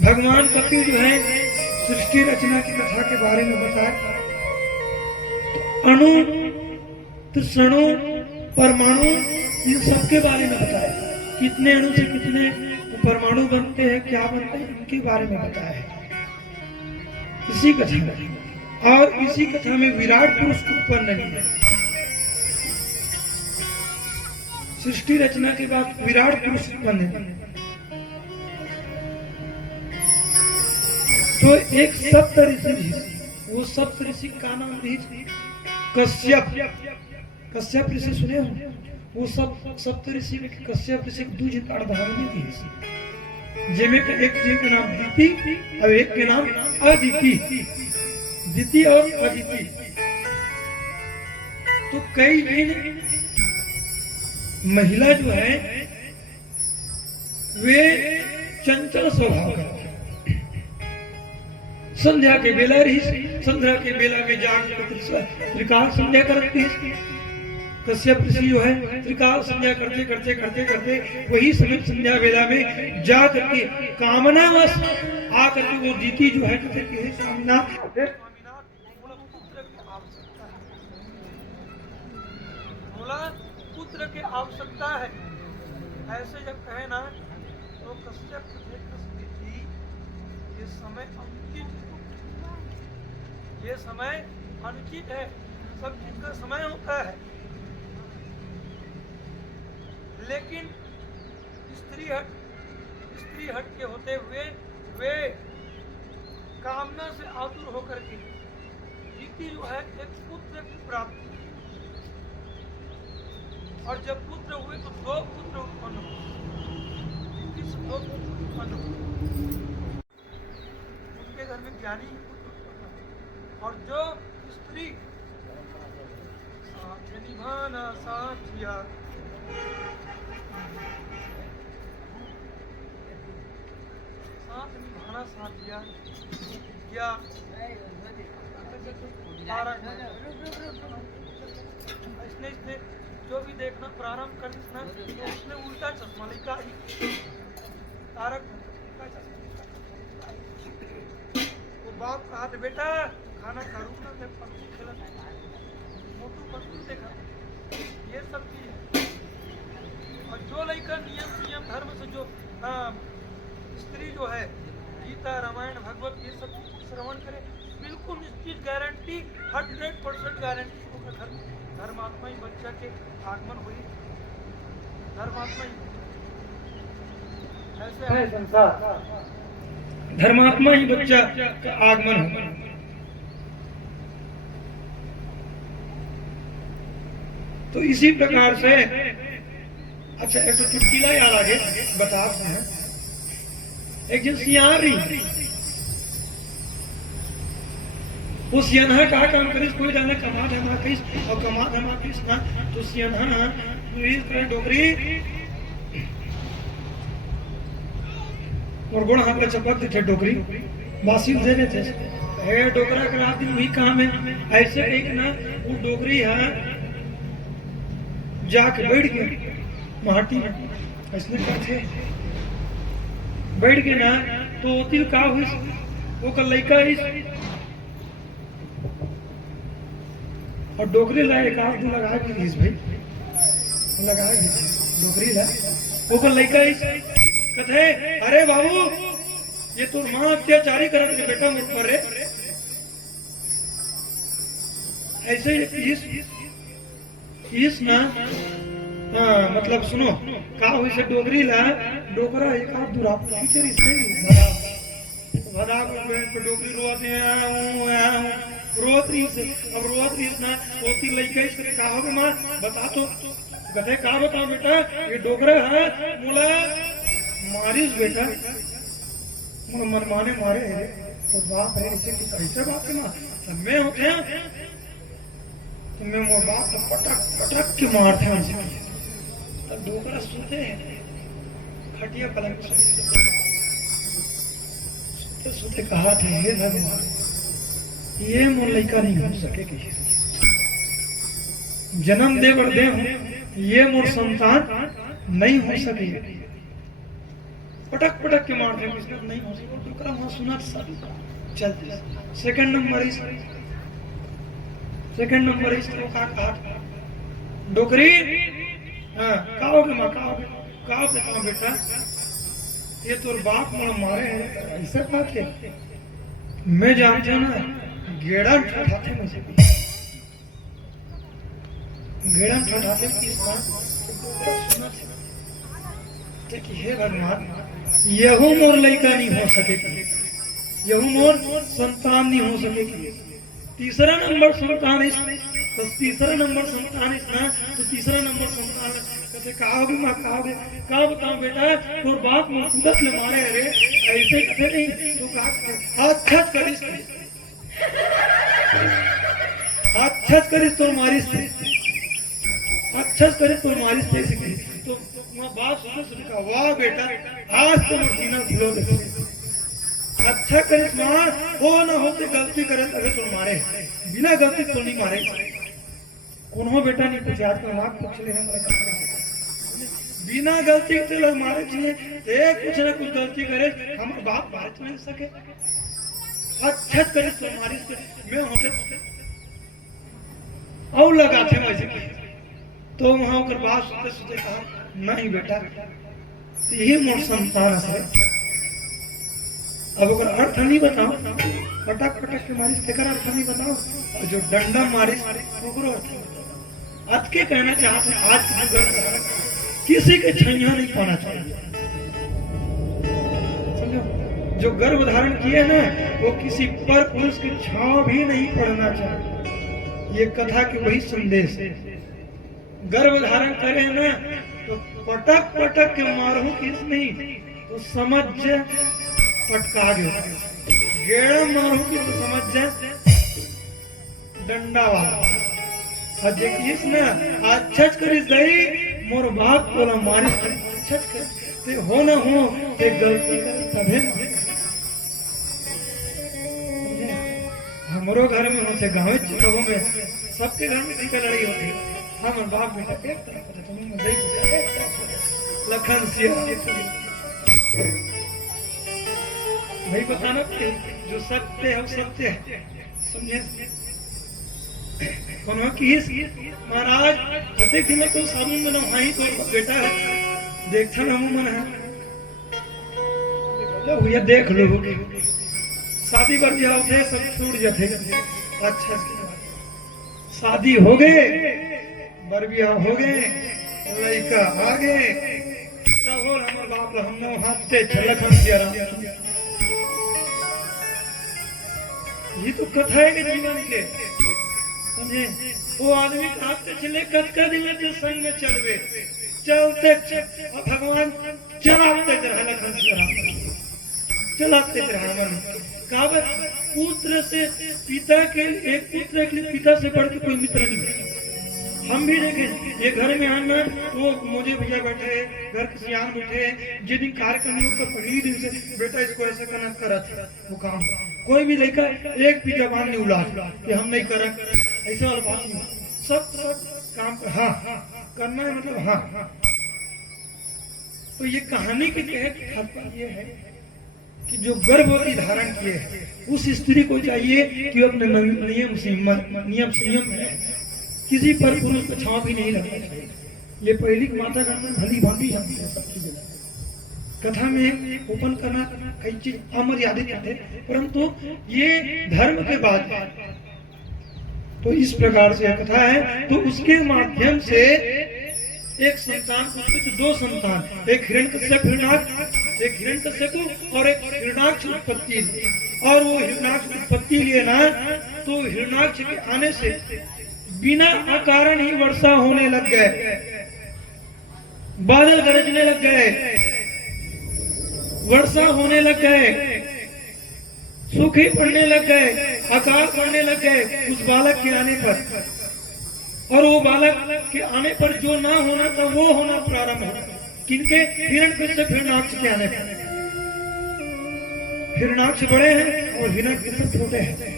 भगवान कपिल जो है सृष्टि रचना की कथा के बारे में बताया। तो अणु, त्रिशणु, परमाणु इन सब के बारे में बताया। कितने अणु से कितने परमाणु बनते हैं, क्या बनते हैं, इनके बारे में बताया है इसी कथा में। और इसी कथा में विराट पुरुष उत्पन्न किया। सृष्टि रचना के बाद विराट पुरुष उत्पन्न किया। तो एक सप्त ऋषि, वो सप्त ऋषि का नाम कश्यप। कश्यप ऋषि सुने हो? वो सब सप्त ऋषि में कश्यप ऋषि 2 अर्धांगिनी थी ऋषि, जिनमें एक जी का नाम दिति और एक के नाम अदिति। दिति और अदिति। तो कई दिन महिला जो है वे चंचल स्वभाव का, संध्या के बेला रही, संध्या के बेला में जाकर त्रिकाल संध्या करती है। कश्यप ऋषि जो है त्रिकाल संध्या करते करते करते करते वही समय संध्या बेला में जा करके कामनावश आकर के वो दीति जो है कहते कि हे स्वामीनाथ, पुत्र की आवश्यकता है। ऐसे जब कहे ना तो कश्यप ये समय अनुचित, ये समय अनुचित है। सब चीज का समय होता है, लेकिन स्त्री हट के होते हुए वे कामना से आतुर होकर के जीती जो है एक पुत्र की प्राप्ति, और जब पुत्र हुए तो 2 पुत्र उत्पन्न हुए, 2 पुत्र उत्पन्न हुए। उनके घर में ज्ञानी ही पुत्र उत्पन्न हुए, और जो स्त्री साथ निभाना साथिया, साथ निभाना साथिया या इसने जो भी देखना प्रारंभ कर देना, तो उसने उल्टा चश्मा लिखा ही तारक का चश्मा। वो बाप कहा था बेटा खाना करूँ ना, मैं पत्ती खिला मोटू पत्ती देखा, ये सब चीज है। और जो लड़का नियम धर्म से जो स्त्री जो है गीता रामायण भगवत ये सब श्रवण करे, बिल्कुल निश्चित गारंटी 100% गारंटी होगा धर्मात्मा ही बच्चा के आगमन हुई, धर्मात्मा ही ऐसे है संसार, धर्मात्मा ही बच्चा का आगमन होगा। तो इसी प्रकार से अच्छा एक तो चुटकीला याद आगे बता हैं। एक दिन सियारी वो सियाना का काम करिस, कोई जाने कमा धमा करिस और कमा धमा करिस ना, तो सियाना पुलिस करे डोकरी और गोड़ हाथ पे चपक थे डोकरी बासिल देने थे। हे डोकरा करा दिन वही काम है, ऐसे एक ना वो डोकरी है जाके बैठ गया माटी में, इसने कहते बैठ गए ना, तो तिल का हुई वो कल लड़का और डोकरी लाए एक आध दिन लगा के भाई लगा डोकरी ला वो कल लड़का कहते अरे बाबू ये तो माँ अत्याचारी करत के बेटा मुझ पर रे। ऐसे इस ना हाँ मतलब सुनो का हुई से डोगरी ला डोकरा एक हाथ दूरा खींचे से भदा पे डोगरी रोते रोत से अब रोत ना होती लइका इसके का हो मां बता तो कहते का बताओ बेटा ये डोगरा है मोला मारिस बेटा मन माने मारे है तो बाप है इसे कैसे बात है मां मैं होते हैं तो मैं मोर बाप को पटक पटक के मारते हैं तब डोगरा सोते हैं खटिया पलंग सोते सोते कहा था हे भगवान ये मोर लड़का नहीं हो सकेगी, जन्म दे और दे ये मोर संतान नहीं हो सकेगी। पटक पटक के मारते हैं किसने नहीं हो सकेगा। डोकरा वहां सुना सब चलते सेकंड नंबर इस तो का डोकरी हाँ काओगे माँ काओगे कहाँ बेटा ये तो बाप मोड़ मारे हैं ऐसा बात है मैं जानते हूँ ना गेड़ा ठठाते मुझे गेड़ा ठठाते किस बात सुना थे कि हे भगवान यहू मोर लड़का नहीं हो सकेगी, यहू मोर संतान नहीं हो सकेगी। तीसरा नंबर संतान इस तो तीसरा नंबर संतान इस ना तो तीसरा नंबर संतान कहते कहोगे माँ कहोगे का बताओ बेटा तो बाप मुसीबत ले मारे रे ऐसे कहते नहीं तो अच्छा करिस तो मारिस अच्छा करिस तो मारिस तो बाप सुन कहा वाह बेटा आज तो मसीना खुलो दे अच्छा करिस मां हो ना हो तो गलती करे अगर तुम मारे बिना गलती तो नहीं मारे कौन बेटा नहीं पूछे आज का नाक पूछ ले बिना गलती के लोग मारे चाहिए कुछ ना कुछ गलती करे हम बाप मार नहीं सके अच्छा करे तो मारी मैं होते और लगाते वैसे तो वहां कर बात सुनते सुनते कहा नहीं बेटा यही मोर संतान है। अब अगर अर्थ नहीं बताओ पटक पटक के मारिस तेकर अर्थ नहीं बताओ और जो डंडा मारिस ओकरो अर्थ आज के कहना चाहते आज की किसी के छैया नहीं पाना चाहिए समझो जो गर्भ धारण किए ना वो किसी पर पुरुष की छांव भी नहीं पड़ना चाहिए। ये कथा की वही संदेश है। गर्भ धारण करे ना तो पटक पटक के मारू किस नहीं तो समझ पटका गयो, गेड़ा मारू की तो समझ जा डंडा वाला देखिस ना अच्छच करिस दई मोर बाप बोला मारिस अच्छच कर ते हो ना हो ते गलती करे तबे ना। हमरो घर में होते गांव चितवो में सबके घर में टीका लड़ाई होती। हमर बाप बेटा एक तरफ तो तुम दई लखन सिया भाई बताना जो सत्य है सत्य है समझे। कौन किस महाराज कते कि मैं तो साबुन में नहाई तो बेटा है देखता ना मन है लो भैया देख लो शादी बर ब्याह थे सब छूट जाते। अच्छा शादी हो गए बर ब्याह हो गए लड़का आ गए तब और हमारे बाप हमने हाथते छलक हम किया ये तो कथा है कि जीवन के समझे। वो आदमी हाथते चले कतका दिन के संग में चलवे चलते भगवान चलाते चलाते मन कब पुत्र से पिता के एक पुत्र के लिए पिता से बढ़ के कोई मित्र नहीं। हम भी देखें ये घर में आना वो मुझे भैया बैठे घर के सियान बैठे जिस दिन कार्यक्रम उसका पहली दिन से बेटा इसको ऐसा करना करा था वो काम कोई भी लड़का एक भी जबान नहीं उला कि हम नहीं करें ऐसा वाला बात नहीं। सब काम कर हाँ करना है मतलब हाँ। तो ये कहानी के तहत ये है कि जो गर्भवती धारण किए उस स्त्री को चाहिए कि अपने नियम संयम है किसी पर पुरुष को छांव भी नहीं लगना चाहिए। ये पहली माता का भली भांति जानती है सब चीजें कथा में ओपन करना कई चीज अमर्यादित है परंतु ये धर्म के बाद तो इस प्रकार से कथा है। तो उसके माध्यम से एक संतान को दो संतान एक हिरण्यकश्यप एक हिरण्यकश्यप और एक हिरण्याक्ष उत्पत्ति और वो हिरण्याक्ष उत्पत्ति लिए ना तो हिरण्याक्ष के आने से बिना अकारण ही वर्षा होने लग गए बादल गरजने लग गए वर्षा होने लग गए सूखे पड़ने लग गए अकाल पड़ने लग गए उस बालक के आने पर और वो बालक के आने पर जो ना होना था वो होना प्रारंभ हो किनके हिरण्यकश्यप हिरण्याक्ष के आने पर। हिरण्याक्ष बड़े हैं और हिरण्यकश्यप छोटे हैं।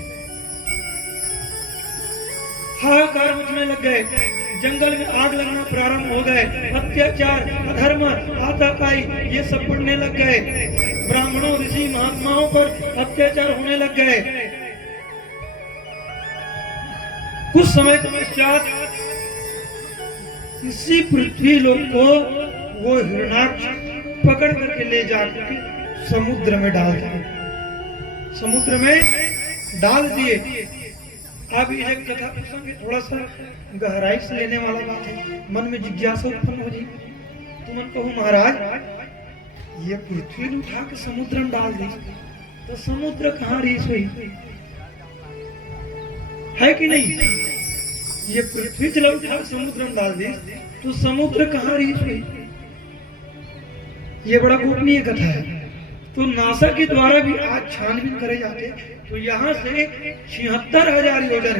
हाहाकार मचने लग गए जंगल में आग लगना प्रारंभ हो गए अत्याचार अधर्म आतंकाई ये सब बढ़ने लग गए ब्राह्मणों ऋषि महात्माओं पर अत्याचार होने लग गए। कुछ समय के पश्चात इसी पृथ्वी लोक को वो हिरण्याक्ष पकड़ करके ले जाकर समुद्र में डाल दिए समुद्र में डाल दिए। अब ये कथा प्रसंग थोड़ा सा गहराई से लेने वाला बात है मन में जिज्ञासा उत्पन्न हो जी तो मन कहूँ महाराज ये पृथ्वी उठा के समुद्र में डाल दी तो समुद्र कहाँ रीस हुई है कि नहीं। ये पृथ्वी चला उठा के समुद्र में डाल दी तो समुद्र कहाँ रीस हुई। ये बड़ा गोपनीय कथा है। तो नासा के द्वारा भी आज छानबीन करे जाते तो यहाँ से 76,000 योजन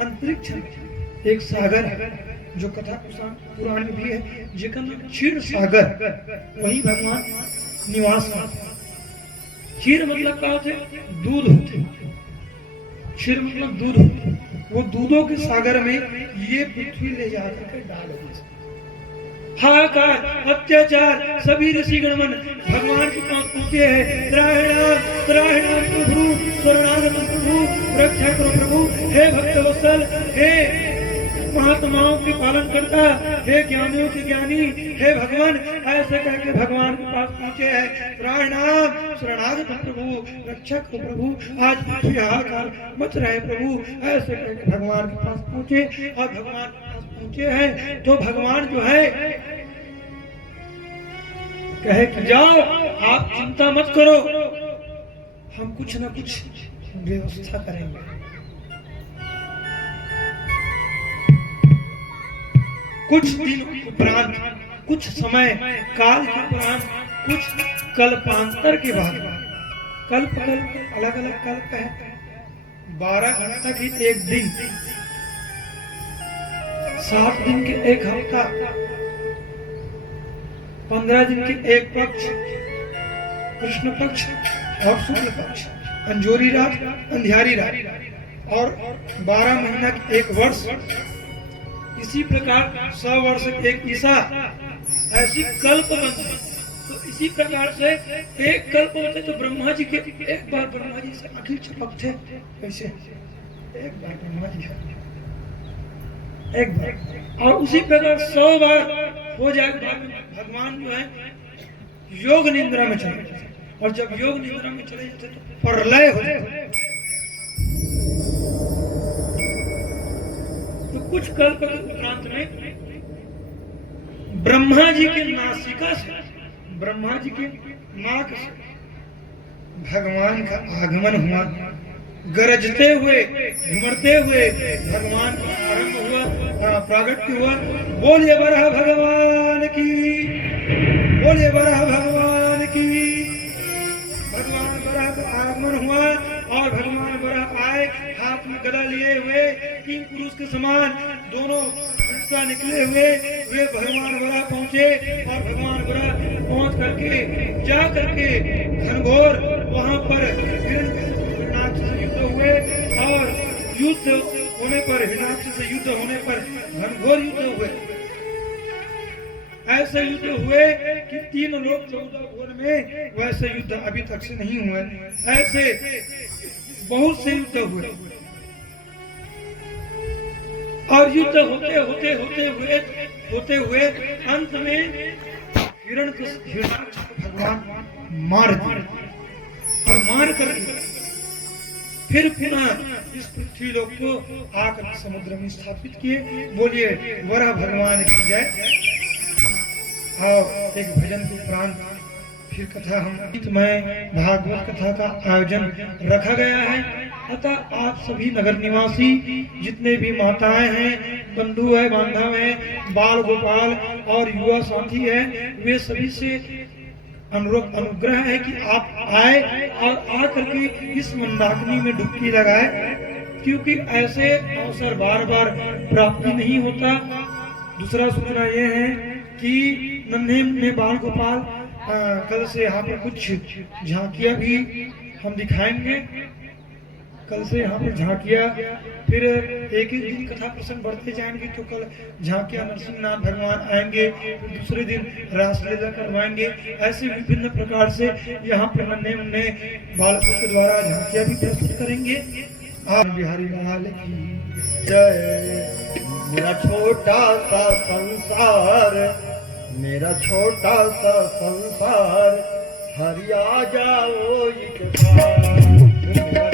अंतरिक्ष एक सागर जो कथा पुराण में भी है जिसका नाम क्षीर सागर वही भगवान निवास करते। क्षीर मतलब क्या होते दूध होते क्षीर मतलब दूध होते वो दूधों के सागर में ये पृथ्वी ले जाकर के डालोगे। हाहाकार अत्याचार सभी ऋषि गणमन भगवान के पास पहुंचे हैं त्राहिणाम प्रभु शरणागत प्रभु रक्षा करो प्रभु हे भक्त वत्सल हे महात्माओं के पालन करता हे ज्ञानियों के ज्ञानी हे भगवान ऐसे कह के भगवान के पास पहुंचे हैं त्राहिणाम शरणागत प्रभु रक्षा करो प्रभु आज पृथ्वी हाहाकार मच रहे प्रभु ऐसे कह के भगवान के पास पहुंचे और भगवान पहुंचे हैं। तो भगवान जो है कहे कि जाओ आप चिंता मत करो हम कुछ न कुछ व्यवस्था करेंगे। कुछ दिन उपरांत, कुछ समय काल के उपरांत, कुछ कल्पांतर के बाद, कल्प अलग अलग कल्प है, 12 घंटा की एक दिन, 7 दिन के एक हफ्ता, 15 दिन के एक पक्ष, कृष्ण पक्ष और शुक्ल पक्ष, अंजोरी रात, अंधियारी रात, और 12 महीना की एक वर्ष। इसी प्रकार 100 वर्ष एक ईसा, ऐसी कल्प बनते। तो इसी प्रकार से एक कल्प होते तो ब्रह्मा जी के एक बार ब्रह्मा जी से आखिर चपकते कैसे, एक बार ब्रह्मा जी एक बार, और उसी प्रकार 100 बार हो जाए। भगवान जो है योग निद्रा में चले जाते, और जब योग निद्रा में चले जाते तो प्रलय हो जाता। तो कुछ कल्प के उपरांत में ब्रह्मा जी के नासिका से, ब्रह्मा जी के नाक से भगवान का आगमन हुआ। गरजते हुए, घुमड़ते हुए भगवान का आरंभ हुआ, प्रागट्य हुआ। बोलिए बराह भगवान की, बोलिए बराह भगवान की। भगवान बराह का आगमन हुआ और भगवान बराह आए, हाथ में गदा लिए हुए, किंग पुरुष के समान दोनों हिस्सा निकले हुए। वे भगवान बराह पहुंचे और भगवान बराह पहुंच करके जा करके घनघोर वहां पर हिरण्याक्ष से युद्ध हुए, और युद्ध होने पर, हिरण्याक्ष से युद्ध होने पर घनघोर युद्ध हुए। ऐसे युद्ध हुए कि 3 लोग 14 भुवन में, वैसे युद्ध अभी तक से नहीं हुए। ऐसे बहुत से युद्ध हुए, और युद्ध होते होते होते हुए अंत में हिरण्याक्ष भगवान मार दिए, और मार कर फिर पुनः इस पृथ्वी लोक को आकर समुद्र में स्थापित किए। बोलिए वराह भगवान की जय। और एक भजन के उपरांत फिर कथा, हम में भागवत कथा का आयोजन रखा गया है। अतः आप सभी नगर निवासी, जितने भी माताएं हैं, बंधु है, बांधव है, बाल गोपाल और युवा साथी है, वे सभी से अनुरोध अनुग्रह है कि आप आए और आकर के इस मंदाकिनी में डुबकी लगाए, क्योंकि ऐसे अवसर बार बार प्राप्ति नहीं होता। दूसरा सूचना यह है कि नन्हे मुन्ने बाल गोपाल कल से यहाँ पर कुछ झांकियां भी हम दिखाएंगे। कल से यहाँ पर झांकियां, फिर एक एक दिन कथा प्रसंग बढ़ते जाएंगे। तो कल झांकियां नरसिंहनाथ भगवान आएंगे, फिर दूसरे दिन रासलीला करवाएंगे। ऐसे विभिन्न प्रकार से यहाँ पर नन्हे मुन्ने बालकों के द्वारा झांकियां भी प्रस्तुत करेंगे। आप बिहारी लाल की जय। मेरा छोटा सा संसार, मेरा छोटा सा संसार, हरि आ जाओ एक बार। मेरा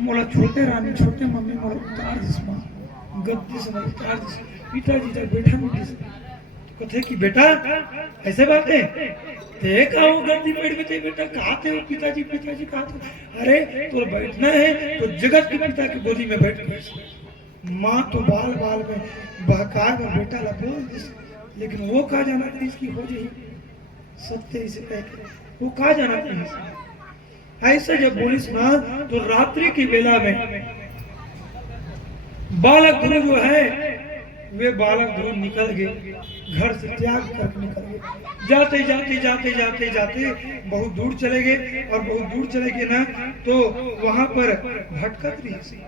मोला छोटे रानी छोटे मम्मी मोला उतार दिस मां गद्दी से मोला उतार दिस पिताजी तक बैठा मिटी से कथे कि बेटा ऐसे बात है ते काऊ गद्दी बैठ गए बेटा कहते हो पिताजी पिताजी कहते अरे तो बैठना है तो जगत के पिता की गोदी में बैठ गए मां तो बाल बाल में बहकार में बेटा ला बोल दिस लेकिन वो कहा जाना था इसकी हो जाए सत्य इसे कहते वो कहा जाना था ऐसे जब बोली सुना तो रात्रि की बेला में बालक ध्रुव जो है वे बालक ध्रुव निकल गए घर से त्याग कर निकल गए जाते जाते जाते जाते जाते बहुत दूर चले गए और बहुत दूर चले गए ना तो वहां पर भटकत रही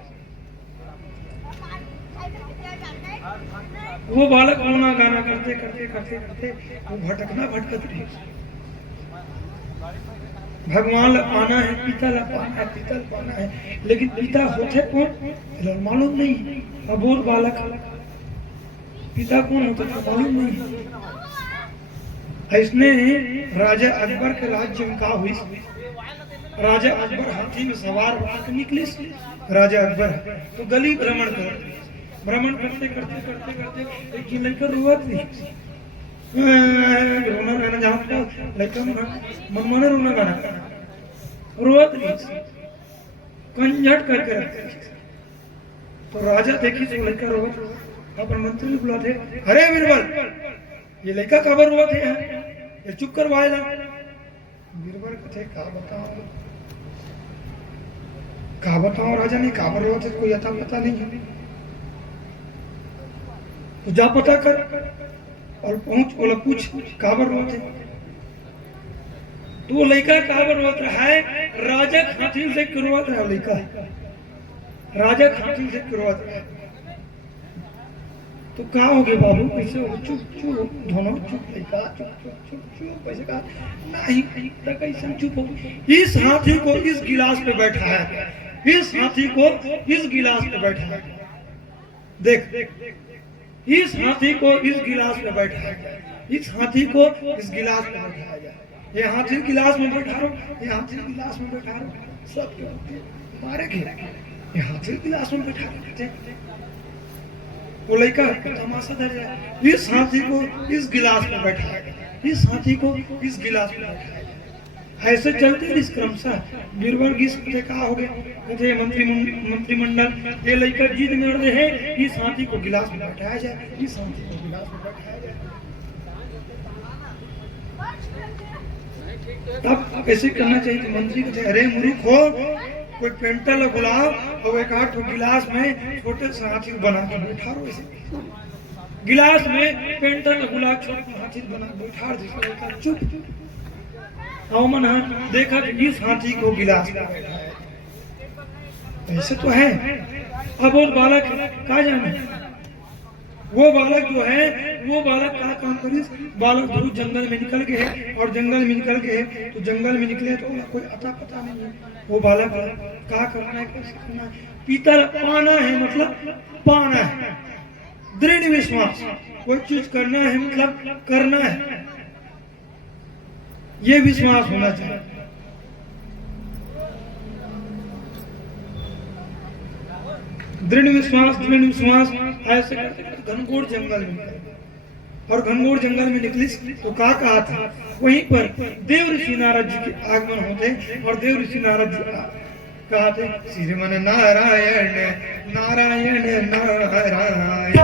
वो बालक रोना गाना करते करते करते करते वो भटकना भटकत रही भगवान ला पाना है पिता ला पाना है पिता ला पाना है लेकिन पिता होते कौन मालूम नहीं अबोध बालक पिता कौन होता था मालूम नहीं इसने राजा अकबर के राज्य में कहा हुई राजा अकबर हाथी में सवार होकर निकले राजा अकबर तो गली भ्रमण करते करते करते करते एक लड़का रुआ थी रोना गाना जहाँ लड़का मनमाना रोना गाना रोत नहीं कंजट करके रखते तो राजा देखी तो लड़का रोत अपन मंत्री बुलाते अरे बीरबल ये लड़का कबर रोत है ये चुप करवाएगा बीरबल कथे का बताओ राजा ने काबर रोत है कोई अता पता नहीं है तो जा पता कर और पहुंच बोला पूछ काबर रोते तो वो लड़का काबर रोत रहा है राजा खातिल से करवात रहा लड़का राजा खातिल से करवात रहा तो कहा हो गए बाबू कैसे हो चुप चुप दोनों चुप लड़का चुप चुप चुप चुप कैसे कहा नहीं तक कैसे चुप हो इस हाथी को इस गिलास पे बैठा है इस हाथी को इस गिलास पे बैठा है देख इस हाथी को इस गिलास में बैठाया जाए इस हाथी को इस गिलास में बैठाया जाए ये हाथी गिलास में बैठा रहो ये हाथी गिलास में बैठा रहो सब मारे ये हाथी गिलास में बैठा वो लड़का तमाशा धर जाए, इस हाथी को इस गिलास में बैठाएगा, इस हाथी को इस गिलास में बैठाएगा। ऐसे चलते इस क्रमशः गिरवर गिस का हो गया, कहते मंत्रिमंडल ये लड़का जीत में रहे हैं, इस हाथी को गिलास में बैठाया जाए, इस हाथी को गिलास में बैठाया जाए। तब कैसे करना चाहिए? मंत्री को अरे मूर्ख हो, कोई पेंटल बुलाओ और एक आठ गिलास में छोटे से हाथी बना के बैठा रो, ऐसे गिलास में पेंटल बुला छोटे हाथी बना बैठा दे, चुप। मन देखा कि इस हाथी को गिलास में बैठा है, ऐसे तो है। अब वो बालक कहा जाना, वो बालक जो है वो बालक क्या काम करी? बालक जरूर जंगल में निकल गए, और जंगल में निकल गए तो जंगल में निकले तो कोई अता पता नहीं है। वो बालक क्या करना है, कैसे करना है? पीतल पाना है मतलब पाना है, दृढ़ विश्वास, कोई चीज करना है मतलब करना है, ये विश्वास होना चाहिए। दृढ़ विश्वास ऐसे करते घनघोर जंगल में निकले, और घनघोर जंगल में निकली तो क्या कहा था? वहीं पर देव ऋषि नारद जी के आगमन होते, और देव ऋषि नारद जी कहा थे श्रीमन नारायण नारायण नारायण।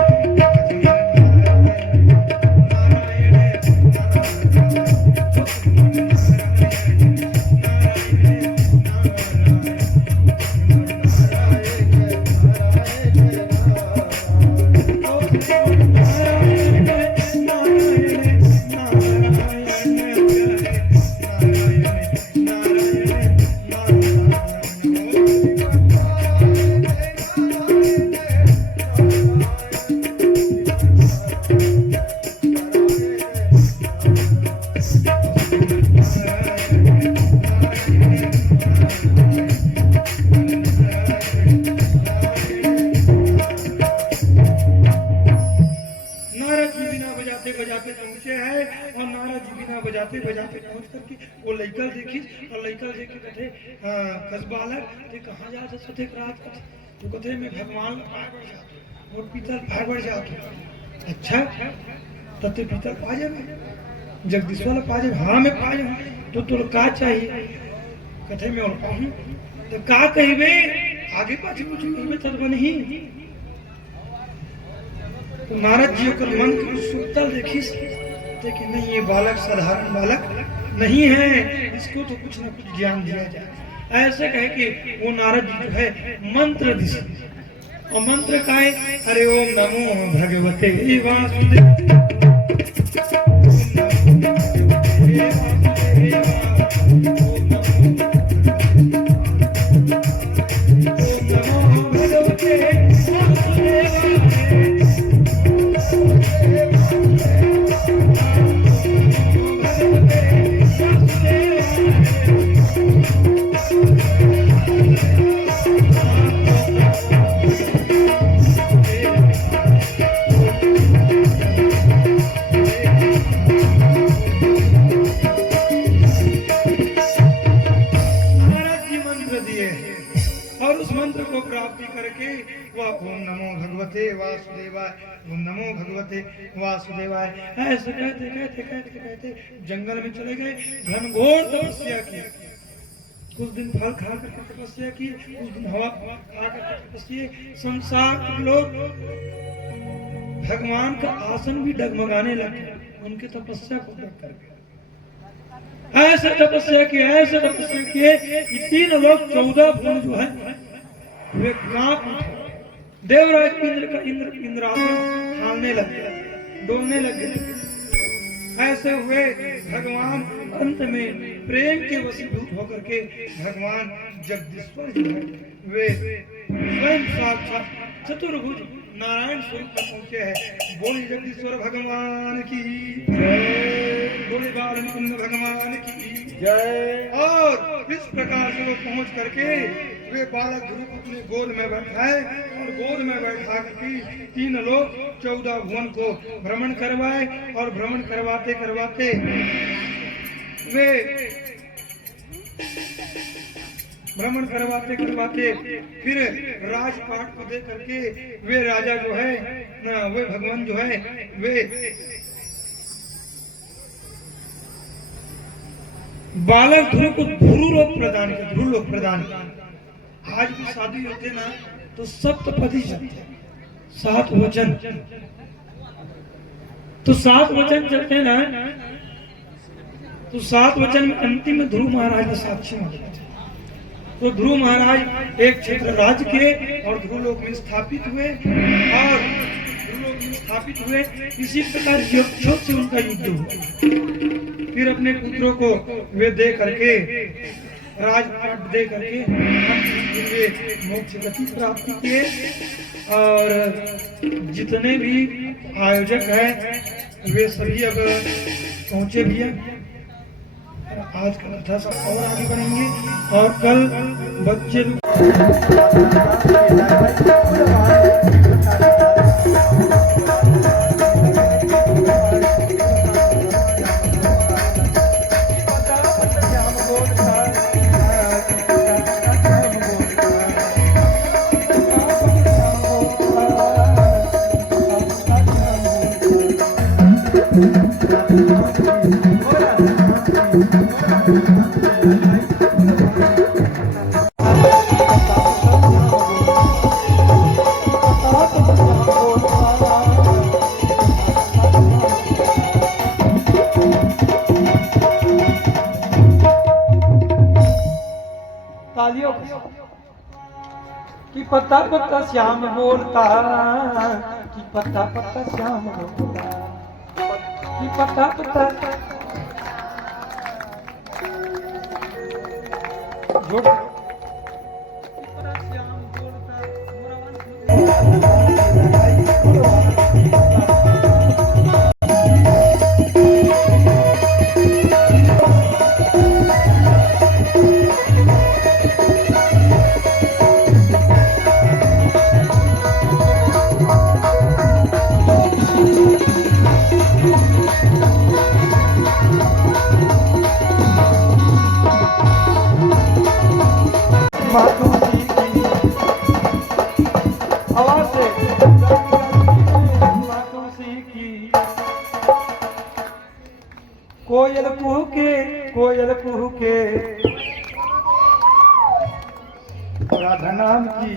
बजाते बजाते पहुंच करके वो लड़का देखी, और लड़का देख के कहते कस बालक ते कहाँ जाते सोते रात का? तो कहते मैं भगवान पागल जाते और पीतल पागल जाते। अच्छा तब ते पीतल पा जाए, जगदीश्वर पा जाए? हाँ मैं पा जाऊँ। तो तुम का चाहिए? कहते मैं और पाऊँ तो का कहिबे? आगे पाछे कुछ कहिबे तब नहीं। तो नारद जी को मन की सुतल देखी कि नहीं ये बालक साधारण बालक नहीं है, इसको तो कुछ ना कुछ ज्ञान दिया जाए। ऐसे कहे कि वो नारद जी जो है मंत्र दिशा, और मंत्र का है अरे ओम नमो भगवते वासुदेव। वासुदेवाय ऐसे कहते कहते कहते कहते जंगल में चले गए, घनघोर तपस्या की। कुछ दिन फल खा करके तपस्या की, कुछ दिन हवा खा करके तपस्या। संसार के लोग भगवान का आसन भी डगमगाने लगे उनके तपस्या को देख करके। ऐसे तपस्या किए कि 3 लोग 14 भुवन जो है वे कांप उठे। देवराज इंद्रासन हारने लग गया, डोलने लग गए। ऐसे हुए भगवान अंत में प्रेम के वशीभूत होकर के भगवान जगदीश्वर जो है वे स्वयं साक्षात चतुर्भुज नारायण स्वरूप में पहुंचे हैं। बोली जगदीश्वर भगवान की जय, बोले बालमुकुंद भगवान की जय। और इस प्रकार से वो पहुंच करके वे बालक ध्रुव अपने गोद में बैठाए, और गोद में बैठा करके 3 लोग 14 भुवन को भ्रमण करवाए। और भ्रमण करवाते करवाते वे भ्रमण करवाते करवाते फिर राजपाट को दे करके वे राजा जो है वे भगवान जो है वे बालक ध्रुव को ध्रुव लोक प्रदान किया, ध्रुव लोक प्रदान किया। आज भी शादी होते ना तो सप्तपदी चलते, 7 वचन, तो 7 वचन चलते ना, तो 7 वचन में अंतिम में ध्रुव महाराज ने साक्षी माना। तो ध्रुव महाराज एक क्षेत्र राज्य के और ध्रुव लोक में स्थापित हुए, और ध्रुव लोक में स्थापित हुए। इसी प्रकार यक्षों से उनका युद्ध हुआ। फिर अपने पुत्रों को वे दे करके, राजपाट दे करके वे मोक्ष गति प्राप्त किए। और जितने भी आयोजक हैं वे सभी अब पहुंचे भी हैं। आज का कथा सब और आगे बढ़ेंगे, और कल बच्चे तालियों कि पत्ता पत्ता श्याम बोलता, कि पत्ता पत्ता श्याम बोलता, कि पत्ता पत्ता कोयल कुहू के राधा नाम की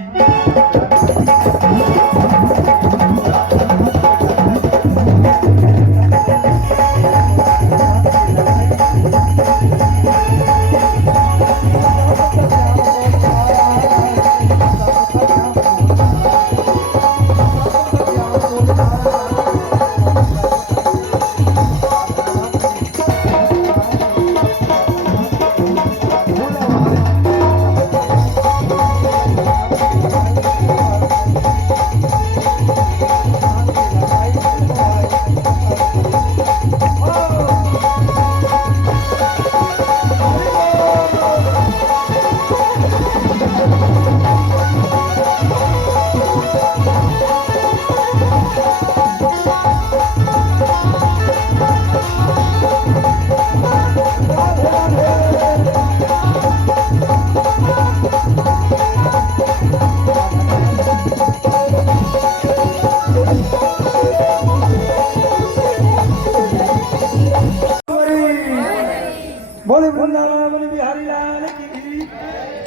बोले वृंदावन बिहारी लाल की,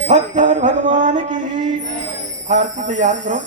भक्त और भगवान की आरती तैयार करो।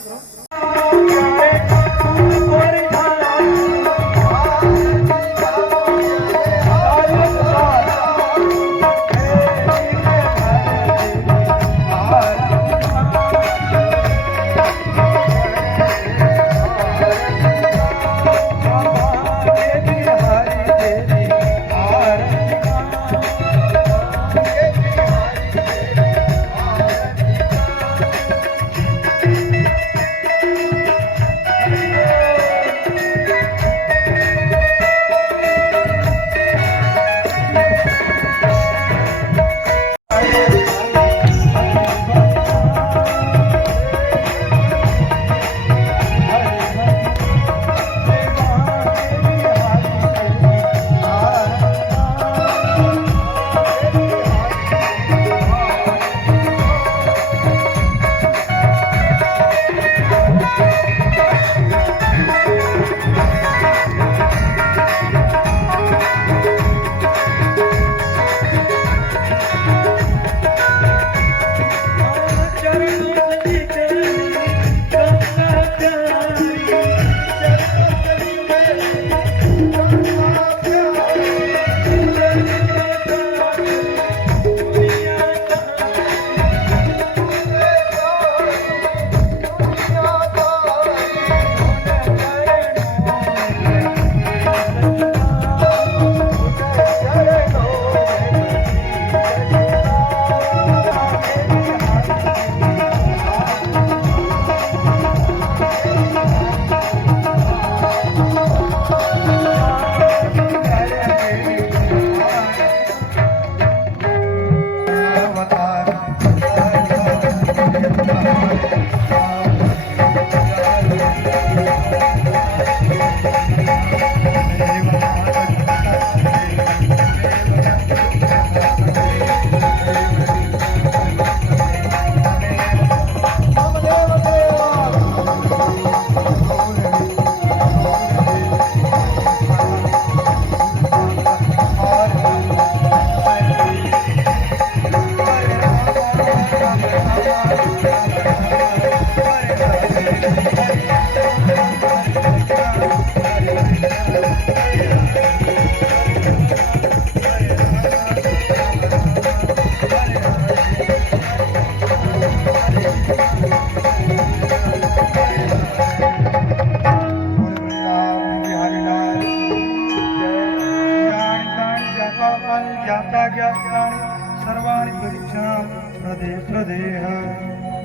दे प्रदेह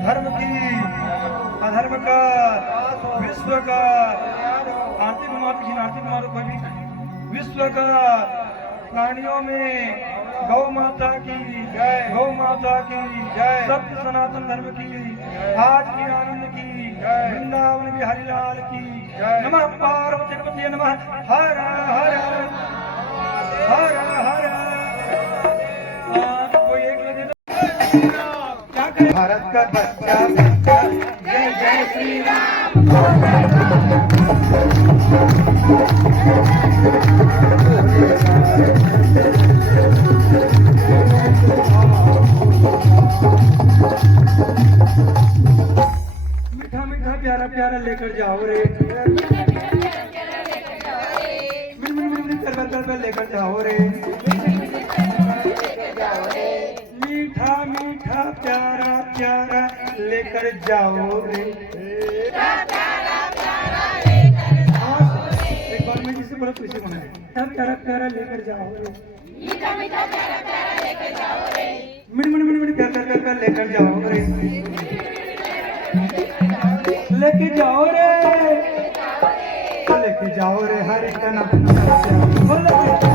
धर्म की अधर्म का विश्व का आरती कुमार कोई भी विश्व का प्राणियों में गौ माता की जय सत्य सनातन धर्म की आज की आनंद की वृंदावन बिहारी लाल की नमः पार्वती पते नमः हर हर हर हर कोई एक ले दे क्या करे भारत का बच्चा जय जय श्री राम मीठा मीठा प्यारा प्यारा लेकर जाओ रे कर लेकर जाओ रे मीठा मीठा प्यारा प्यारा लेकर जाओ रे एक बार मैं जिसे बोला तुझे मना प्यारा प्यारा लेकर जाओ रे मीठा प्यारा प्यारा लेकर जाओ रे मिठ प्यारा लेकर जाओ रे लेके जाओ रे हरे का नाम